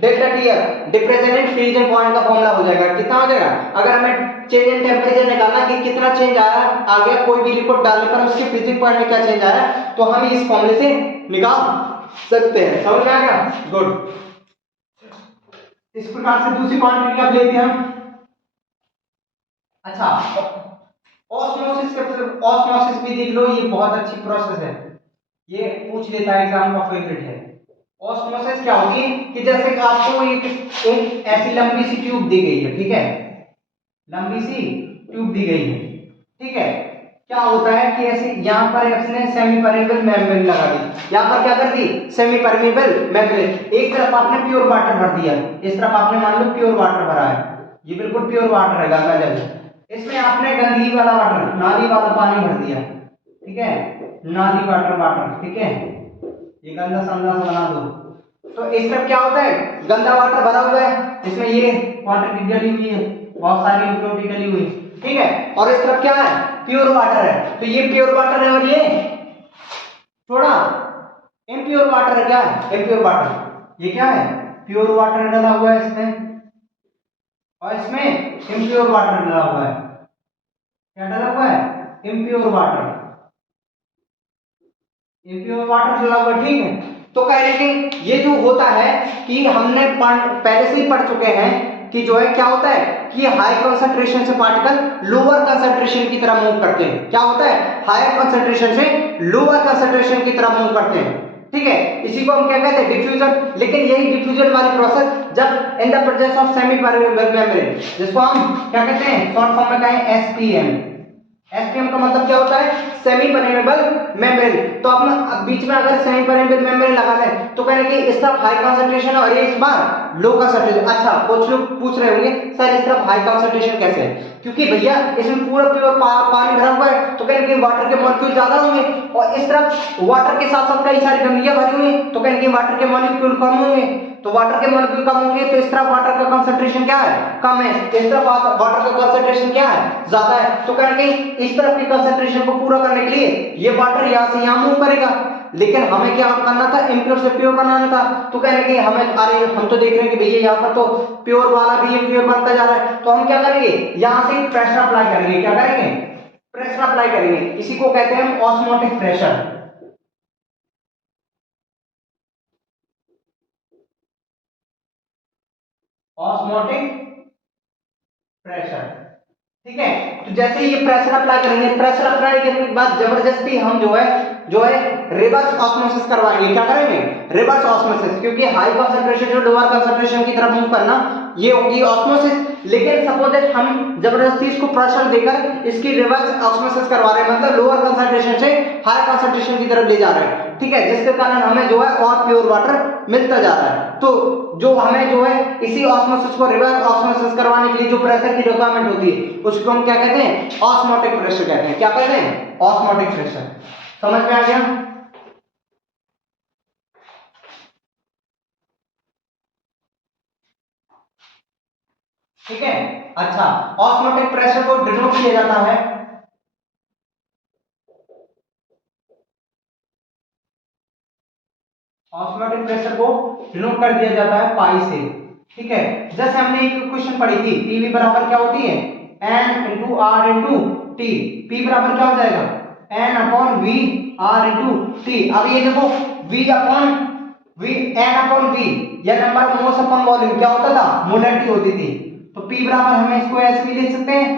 Delta TF depression in freezing point का फॉर्मूला हो जाएगा। कितना हो जाएगा? अगर हमें चेंज इन टेम्परेचर निकालना कि कितना चेंज आया आ गया कोई भी रिपोर्ट डालने पर उसके फ्रीजिंग पॉइंट में क्या चेंज आया, तो हम इस फॉर्मूले से निकाल सकते हैं। समझ में आ गया? गुड। इस प्रकार से दूसरी क्वांटिटी अब लेते हैं हम। अच्छा, ऑस्मोसिस भी देख लो, ये बहुत अच्छी प्रोसेस है, ये पूछ लेता है, एग्जाम का फेवरेट है। ऑस्मोसिस क्या होती है कि जैसे कि आपको एक ऐसी लंबी सी ट्यूब दी गई है। ठीक है, लंबी सी ट्यूब दी गई है। ठीक है, क्या होता है कि ऐसे यहाँ पर इसने सेमी परमेबल मेम्ब्रेन लगा दी। यहाँ पर क्या कर दी? Semi permeable membrane. एक तरफ आपने प्योर वाटर भर दिया, इस तरफ आपने मान लो प्योर वाटर भरा है, ये बिल्कुल प्योर वाटर है गंगा जल। इसमें आपने गंदगी वाला वाटर, नाली वाला पानी भर दिया। ठीक है, नाली वाटर। ठीक है, ये गंदा संदा बना दो, तो इस तरफ क्या होता है? गंदा वाटर भरा हुआ है, इसमें ये वाटर की डली हुई है, बहुत सारी इम्प्योरिटी डली हुई है। ठीक है, और इस तरफ क्या है? प्योर वाटर है, तो ये प्योर वाटर है और ये थोड़ा इम्प्योर वाटर है। क्या है? Impure water. ये क्या है? प्योर वाटर डला हुआ है इसमें, और इसमें इम्प्योर वाटर डला हुआ है। क्या डला हुआ है? Impure water. इम्प्योर वाटर डला हुआ है। ठीक है, तो कह रहे हैं ये जो होता है कि हमने पहले से ही पढ़ चुके हैं कि जो है क्या होता है कि हाई कंसंट्रेशन से पार्टिकल लोअर कंसंट्रेशन की तरफ मूव करते हैं। क्या होता है? हायर कंसंट्रेशन से लोअर कंसंट्रेशन की तरफ मूव करते हैं। ठीक है, इसी को हम क्या कहते हैं? डिफ्यूजन। लेकिन यही डिफ्यूजन वाली प्रोसेस जब in the presence of semi permeable membrane, जिसको हम क्या कहते हैं? शॉर्ट फॉर्म में कहें SPM, एसपीएम का मतलब क्या होता है? Semi permeable membrane. तो अब बीच में अगर सेमी परमेबल मेम्ब्रेन लगा लें तो कहने कि इस तरफ हाई कंसंट्रेशन और इस बार लो कंसंट्रेशन। अच्छा, कुछ लोग पूछ रहे होंगे सर इस तरफ हाई कंसंट्रेशन कैसे है? क्योंकि भैया इसमें पूरा प्योर पानी भरा हुआ है, तो कहने कि वाटर के मॉलिक्यूल ज्यादा होंगे, और इस तरफ वाटर के साथ साथ कई सारी गंदगियां भरी हुई है, तो कहने कि वाटर के मॉलिक्यूल कम होंगे। तो वाटर के मॉलिक्यूल कम होंगे तो इस तरफ वाटर का कंसंट्रेशन क्या है? कम है। इस तरफ वाटर का कंसंट्रेशन क्या है? ज्यादा है। तो कहने कि इस तरफ की कंसंट्रेशन को पूरा करने के लिए ये वाटर यहां से यहां मूव करेगा, लेकिन हमें क्या करना था? इम्प्योर से प्योर बनाना था। तो कहने कि हमें, अरे हम तो देख रहे हैं कि भैया यहाँ पर तो प्योर वाला भी इम्प्योर बनता जा रहा है, तो हम क्या करेंगे? यहां से प्रेशर अप्लाई करेंगे। क्या करेंगे? प्रेशर अप्लाई करेंगे। इसी को कहते हैं हम ऑस्मोटिक प्रेशर। ऑस्मोटिक प्रेशर, ठीक है। तो जैसे ये प्रेशर अप्लाई करेंगे, प्रेशर अप्लाई करने के बाद जबरदस्ती हम जो है रिवर्स ऑस्मोसिस करवाएंगे। क्या करेंगे? रिवर्स ऑस्मोसिस, क्योंकि हाई कंसंट्रेशन जो लोअर कंसंट्रेशन की तरफ मूव करना ये होगी ऑस्मोसिस। लेकिन सपोज दैट हम जबरदस्ती इसको प्रेशर देकर इसकी रिवर्स ऑस्मोसिस करवा रहे हैं, मतलब लोअर कंसंट्रेशन से हाई कंसंट्रेशन की तरफ ले जा रहे हैं, ठीक है, जिसके कारण हमें जो है और प्योर वाटर मिलता जा रहा है। तो जो हमें जो है इसी ऑस्मोसिस को रिवर्स ऑस्मोसिस करवाने के लिए जो प्रेशर की रिक्वायरमेंट होती है उसको हम क्या कहते हैं? ऑस्मोटिक प्रेशर कहते हैं। क्या कहते हैं? Osmotic pressure. समझ में आ गया? ठीक है। अच्छा, ऑस्मोटिक प्रेशर को डिनोट किया जाता है ऑस्मोटिक प्रेशर को डिनोट कर दिया जाता है पाई से, ठीक है। जैसे हमने एक क्वेश्चन पढ़ी थी, पीवी बराबर क्या होती है? N into are into t. P बराबर क्या हो जाएगा? N upon v r into t. अब ये देखो, v upon v, n upon v, यह number of moles upon volume क्या होता था? मोलरिटी होती थी। तो पी बराबर हम इसको ऐसे भी लिख सकते हैं,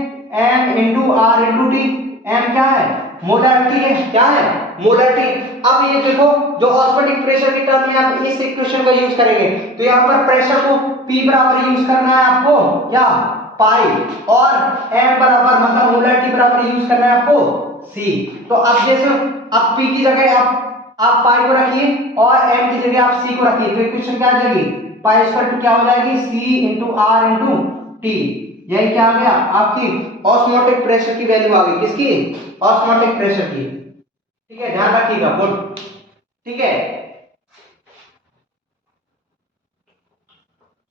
n into are into T. N क्या है? मोलरिटी है। क्या है? मोलरिटी। अब ये देखो, जो ऑस्मोटिक प्रेशर की टर्म में आप इस इक्वेशन का यूज करेंगे, तो यहाँ पर प्रेशर को P बराबर यूज करना है आपको, क्या? पाई। और M बराबर मतलब मोलरिटी बराबर यूज करना है आपको C। तो अब जैसे अब P की जगह आप पाई को रखिए और M की जगह आप C को रखिए, तो इक्वेशन क्या आ जाएगी? पाई स्क्वायर टू क्या हो जाएगी? C into are into T. यही क्या आ गया? आपकी ऑस्मोटिक प्रेशर की वैल्यू आ गई। किसकी? ऑस्मोटिक प्रेशर की। ठीक है, ध्यान रखिएगा। गुड, ठीक है।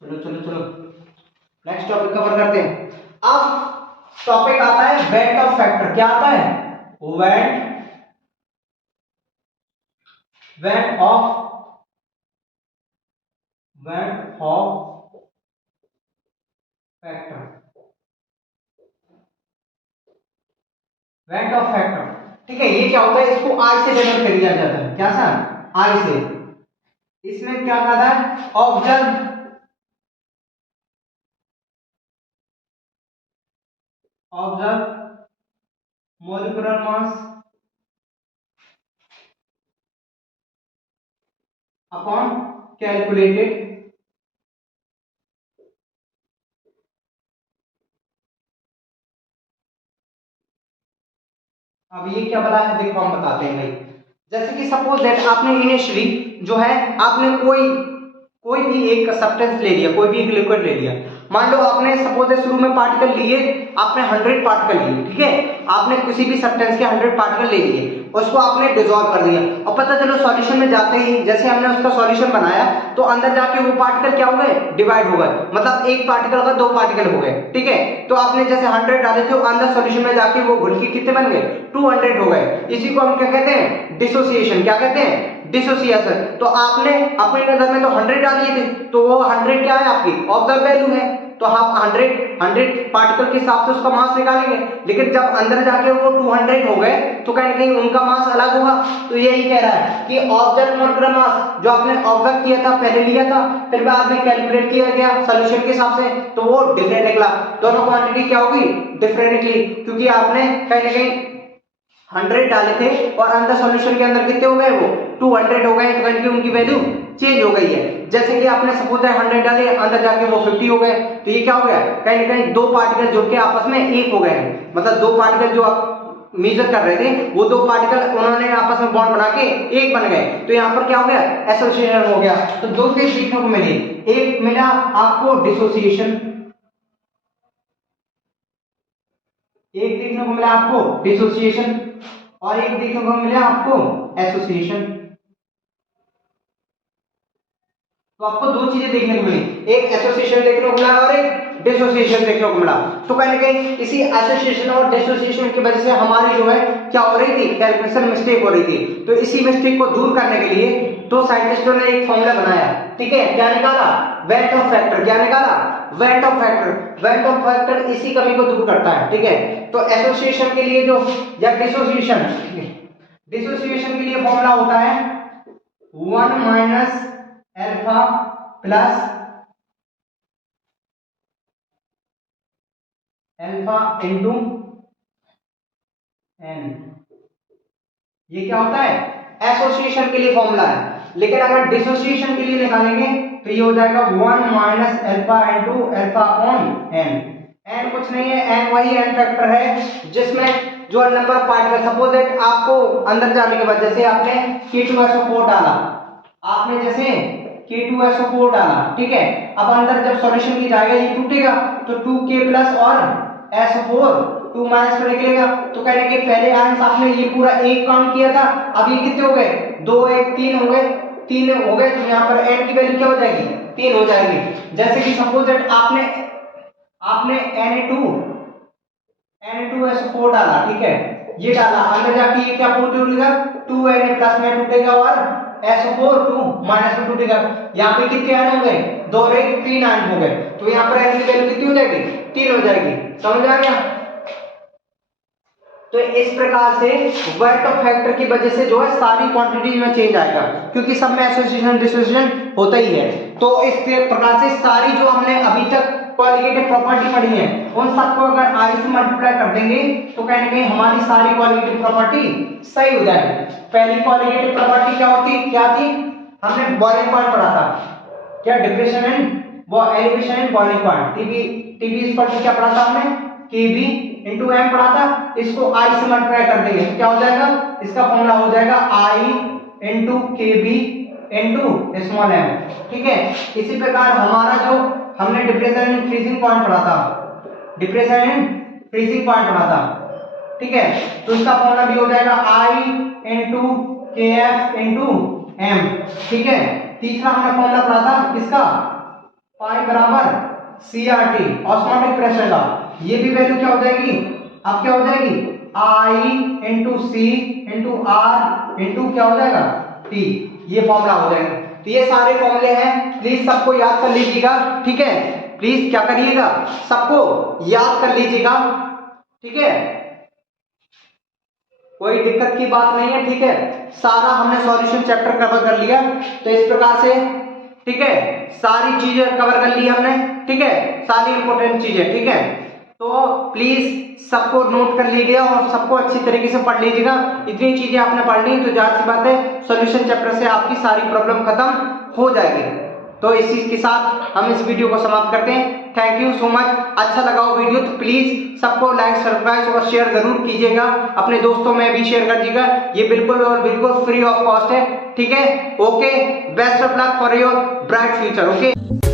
चलो चलो चलो, नेक्स्ट टॉपिक कवर करते हैं। अब टॉपिक आता है वेट ऑफ फैक्टर। क्या आता है? Weight of factor. Weight of factor, ठीक है। ये क्या होता है? इसको आई से डिनोट कर दिया जाता है। क्या सर? आई से। इसमें क्या कहा था? Observe molecular mass upon calculated अब ये क्या बता है? देखो हम बताते हैं भाई। जैसे कि सपोज दैट आपने इनिशियली जो है आपने कोई भी एक सब्सटेंस ले लिया, कोई भी एक लिक्विड ले लिया। मान लो आपने सपोज शुरू में पार्टिकल लिए, आपने 100 पार्टिकल लिए, ठीक है। आपने किसी भी सब्सटेंस के 100 पार्टिकल ले लिए, उसको आपने डिसॉल्व कर दिया, और पता चलो सॉल्यूशन में जाते ही जैसे हमने उसका सॉल्यूशन बनाया तो अंदर जाके वो पार्टिकल क्या हो गए? डिवाइड हो गए, मतलब एक पार्टिकल का 2 पार्टिकल हो गए, ठीक है। तो आपने जैसे 100 डाले थे, अंदर सॉल्यूशन में जाके वो घुल के कितने बन गए? 200 हो गए। इसी को हम क्या कहते हैं? डिसोसिएशन। क्या कहते हैं? डिसोसिएशन। तो आपने अपनी नजर में तो 100 डाल दिए थे, तो वो 100 क्या है? आपकी ऑब्जर्व वैल्यू है। तो हम 100 पार्टिकल के हिसाब से उसका मास निकालेंगे, लेकिन जब अंदर जाके वो 200 हो गए तो कहीं ना कहीं उनका मास अलग होगा। तो यही कह रहा है कि ऑब्जर्व मोलिकुलर मास जो आपने ऑब्जर्व किया था, पहले लिया था, फिर बाद में कैलकुलेट किया गया सॉल्यूशन के हिसाब से, तो वो डिफरेंट निकला। दोनों क्वांटिटी क्या होगी? डिफरेंट निकली, क्योंकि आपने कहीं ना कहीं 100 डाले थे और अंदर सॉल्यूशन के अंदर कितने हो गए? वो 200 हो गए, तो कहीं की उनकी वैल्यू चेंज हो गई है। जैसे कि आपने सपोज 100 डाले, अंदर जाके वो 50 हो गए, तो ये क्या हो गया? कहीं ना कहीं 2 पार्टिकल जुड़ के आपस में एक हो गए हैं, मतलब 2 पार्टिकल जो मेजर कर रहे थे, वो दो पार्टिकल उन्होंने आपस में बॉन्ड बना के एक बन गए, तो यहाँ पर क्या हो गया, एसोसिएशन हो गया। तो दो चीज देखने को मिली, एक मिला आपको डिसोसिएशन, एक देखने को मिला आपको डिसोसिएशन और एक देखने को मिला आपको एसोसिएशन। तो आपको दो चीजें देखने को मिली, एक एसोसिएशन देखने को मिला और एक डिसोसिएशन देखने को मिला। तो कहीं ना कहीं इसी एसोसिएशन और डिसोसिएशन की वजह से हमारी जो है क्या हो रही थी, कैलकुलेशन मिस्टेक हो रही थी। तो इसी मिस्टेक को दूर करने के लिए तो साइंटिस्टों ने एक फॉर्मूला बनाया, ठीक है, क्या निकाला, वेट ऑफ फैक्टर। क्या निकाला, weight of factor. Weight of factor इसी कमी को दूर करता है, ठीक है। तो एसोसिएशन के लिए जो या डिसोसिएशन के लिए फॉर्मूला होता है 1 minus alpha plus alpha into n. ये क्या होता है, एसोसिएशन के लिए फॉर्मूला है। लेकिन अगर डिसोसिएशन के लिए निकालेंगे तो ये हो जाएगा 1 minus alpha into alpha upon n. N कुछ नहीं है, एन वही एन फैक्टर है जिसमें जो नंबर पार्टिकल, सपोज दैट आपको अंदर जाने के बाद जैसे आपने K2SO4 डाला, आपने जैसे K2SO4 डाला, ठीक है, अब अंदर जब सॉल्यूशन की जाएगा ये टूटेगा, तो 2K प्लस और SO4 2 माइनस में निकलेगा। तो कहने के पहले आयंस आपने ये पूरा एक काउंट किया था, अब ये कितने हो गए, 2 1 3 हो गए, 3 हो गए। तो यहाँ पर n की वैल्यू क्या हो जाएगी, 3 हो जाएगी। जैसे कि सपोज दैट आपने Na2SO4 डाला, ठीक है, ये डाला, अंदर जाके ये क्या टूटेगा, 2Na प्लस में टूटेगा और SO4 2 माइनस में टूटेगा। यहाँ पे कितने आयन हो गए, 2 और 1 3 आयन हो गए। तो यहाँ पर n की वैल्यू कितनी हो जाएगी, 3 हो जाएगी। समझ आ गया। तो इस प्रकार से वेट ऑफ फैक्टर की वजह से जो है सारी क्वांटिटी में चेंज आएगा, क्योंकि सब में एसोसिएशन डिसोसिएशन होता ही है। तो इस प्रकार से सारी जो हमने अभी तक क्वालिटेटिव प्रॉपर्टी पढ़ी है उन सबको अगर i से मल्टीप्लाई कर देंगे तो कहीं ना कहीं हमारी सारी क्वालिटेटिव प्रॉपर्टी सही हो जाएगी। पहली क्वालिटेटिव प्रॉपर्टी क्या थी, हमने बॉइलिंग पॉइंट पढ़ा था, क्या, depression and elevation and boiling point. TB इस पर क्या पढ़ा था हमने, Kb इंटू एम पढ़ा था। इसको i से मल्टीप्लाई कर देंगे तो क्या हो जाएगा, इसका फॉर्मूला हो जाएगा i into Kb into small m, ठीक है। इसी प्रकार हमारा जो हमने डिप्रेशन एंड फ्रीजिंग पॉइंट पढ़ा था, डिप्रेशन एंड फ्रीजिंग पॉइंट पढ़ा था, ठीक है, तो इसका फॉर्मूला भी हो जाएगा i into Kf into m, ठीक है। तीसरा हमने फॉर्मूला पढ़ा था किसका, पाई बराबर CRT ऑस्मोटिक प्रेशर का। ये भी वैल्यू क्या हो जाएगी, अब क्या हो जाएगी, I into C into R into क्या हो जाएगा T, ये फॉर्मूला हो जाएगा। तो ये सारे फॉर्मूले हैं, प्लीज सबको याद कर लीजिएगा, ठीक है। प्लीज क्या करिएगा, सबको याद कर लीजिएगा, ठीक है, कोई दिक्कत की बात नहीं है, ठीक है। सारा हमने सॉल्यूशन चैप्टर कवर कर लिया, तो इस प्रकार से, ठीक है, सारी चीजें कवर कर ली हमने, ठीक है, सारी इंपॉर्टेंट चीजें, ठीक है। तो प्लीज सबको नोट कर लीजिएगा और सबको अच्छी तरीके से पढ़ लीजिएगा। इतनी चीजें आपने पढ़ ली तो जाहिर सी बात है सॉल्यूशन चैप्टर से आपकी सारी प्रॉब्लम खत्म हो जाएगी। तो इस चीज के साथ हम इस वीडियो को समाप्त करते हैं। Thank you so much. अच्छा लगा हो वीडियो तो प्लीज सबको लाइक, सब्सक्राइब और शेयर जरूर कीजिएगा, अपने दोस्तों में भी शेयर कर दीजिएगा। ये बिल्कुल और बिल्कुल फ्री ऑफ कॉस्ट है, ठीक है। Okay, best of luck for your bright future. Okay.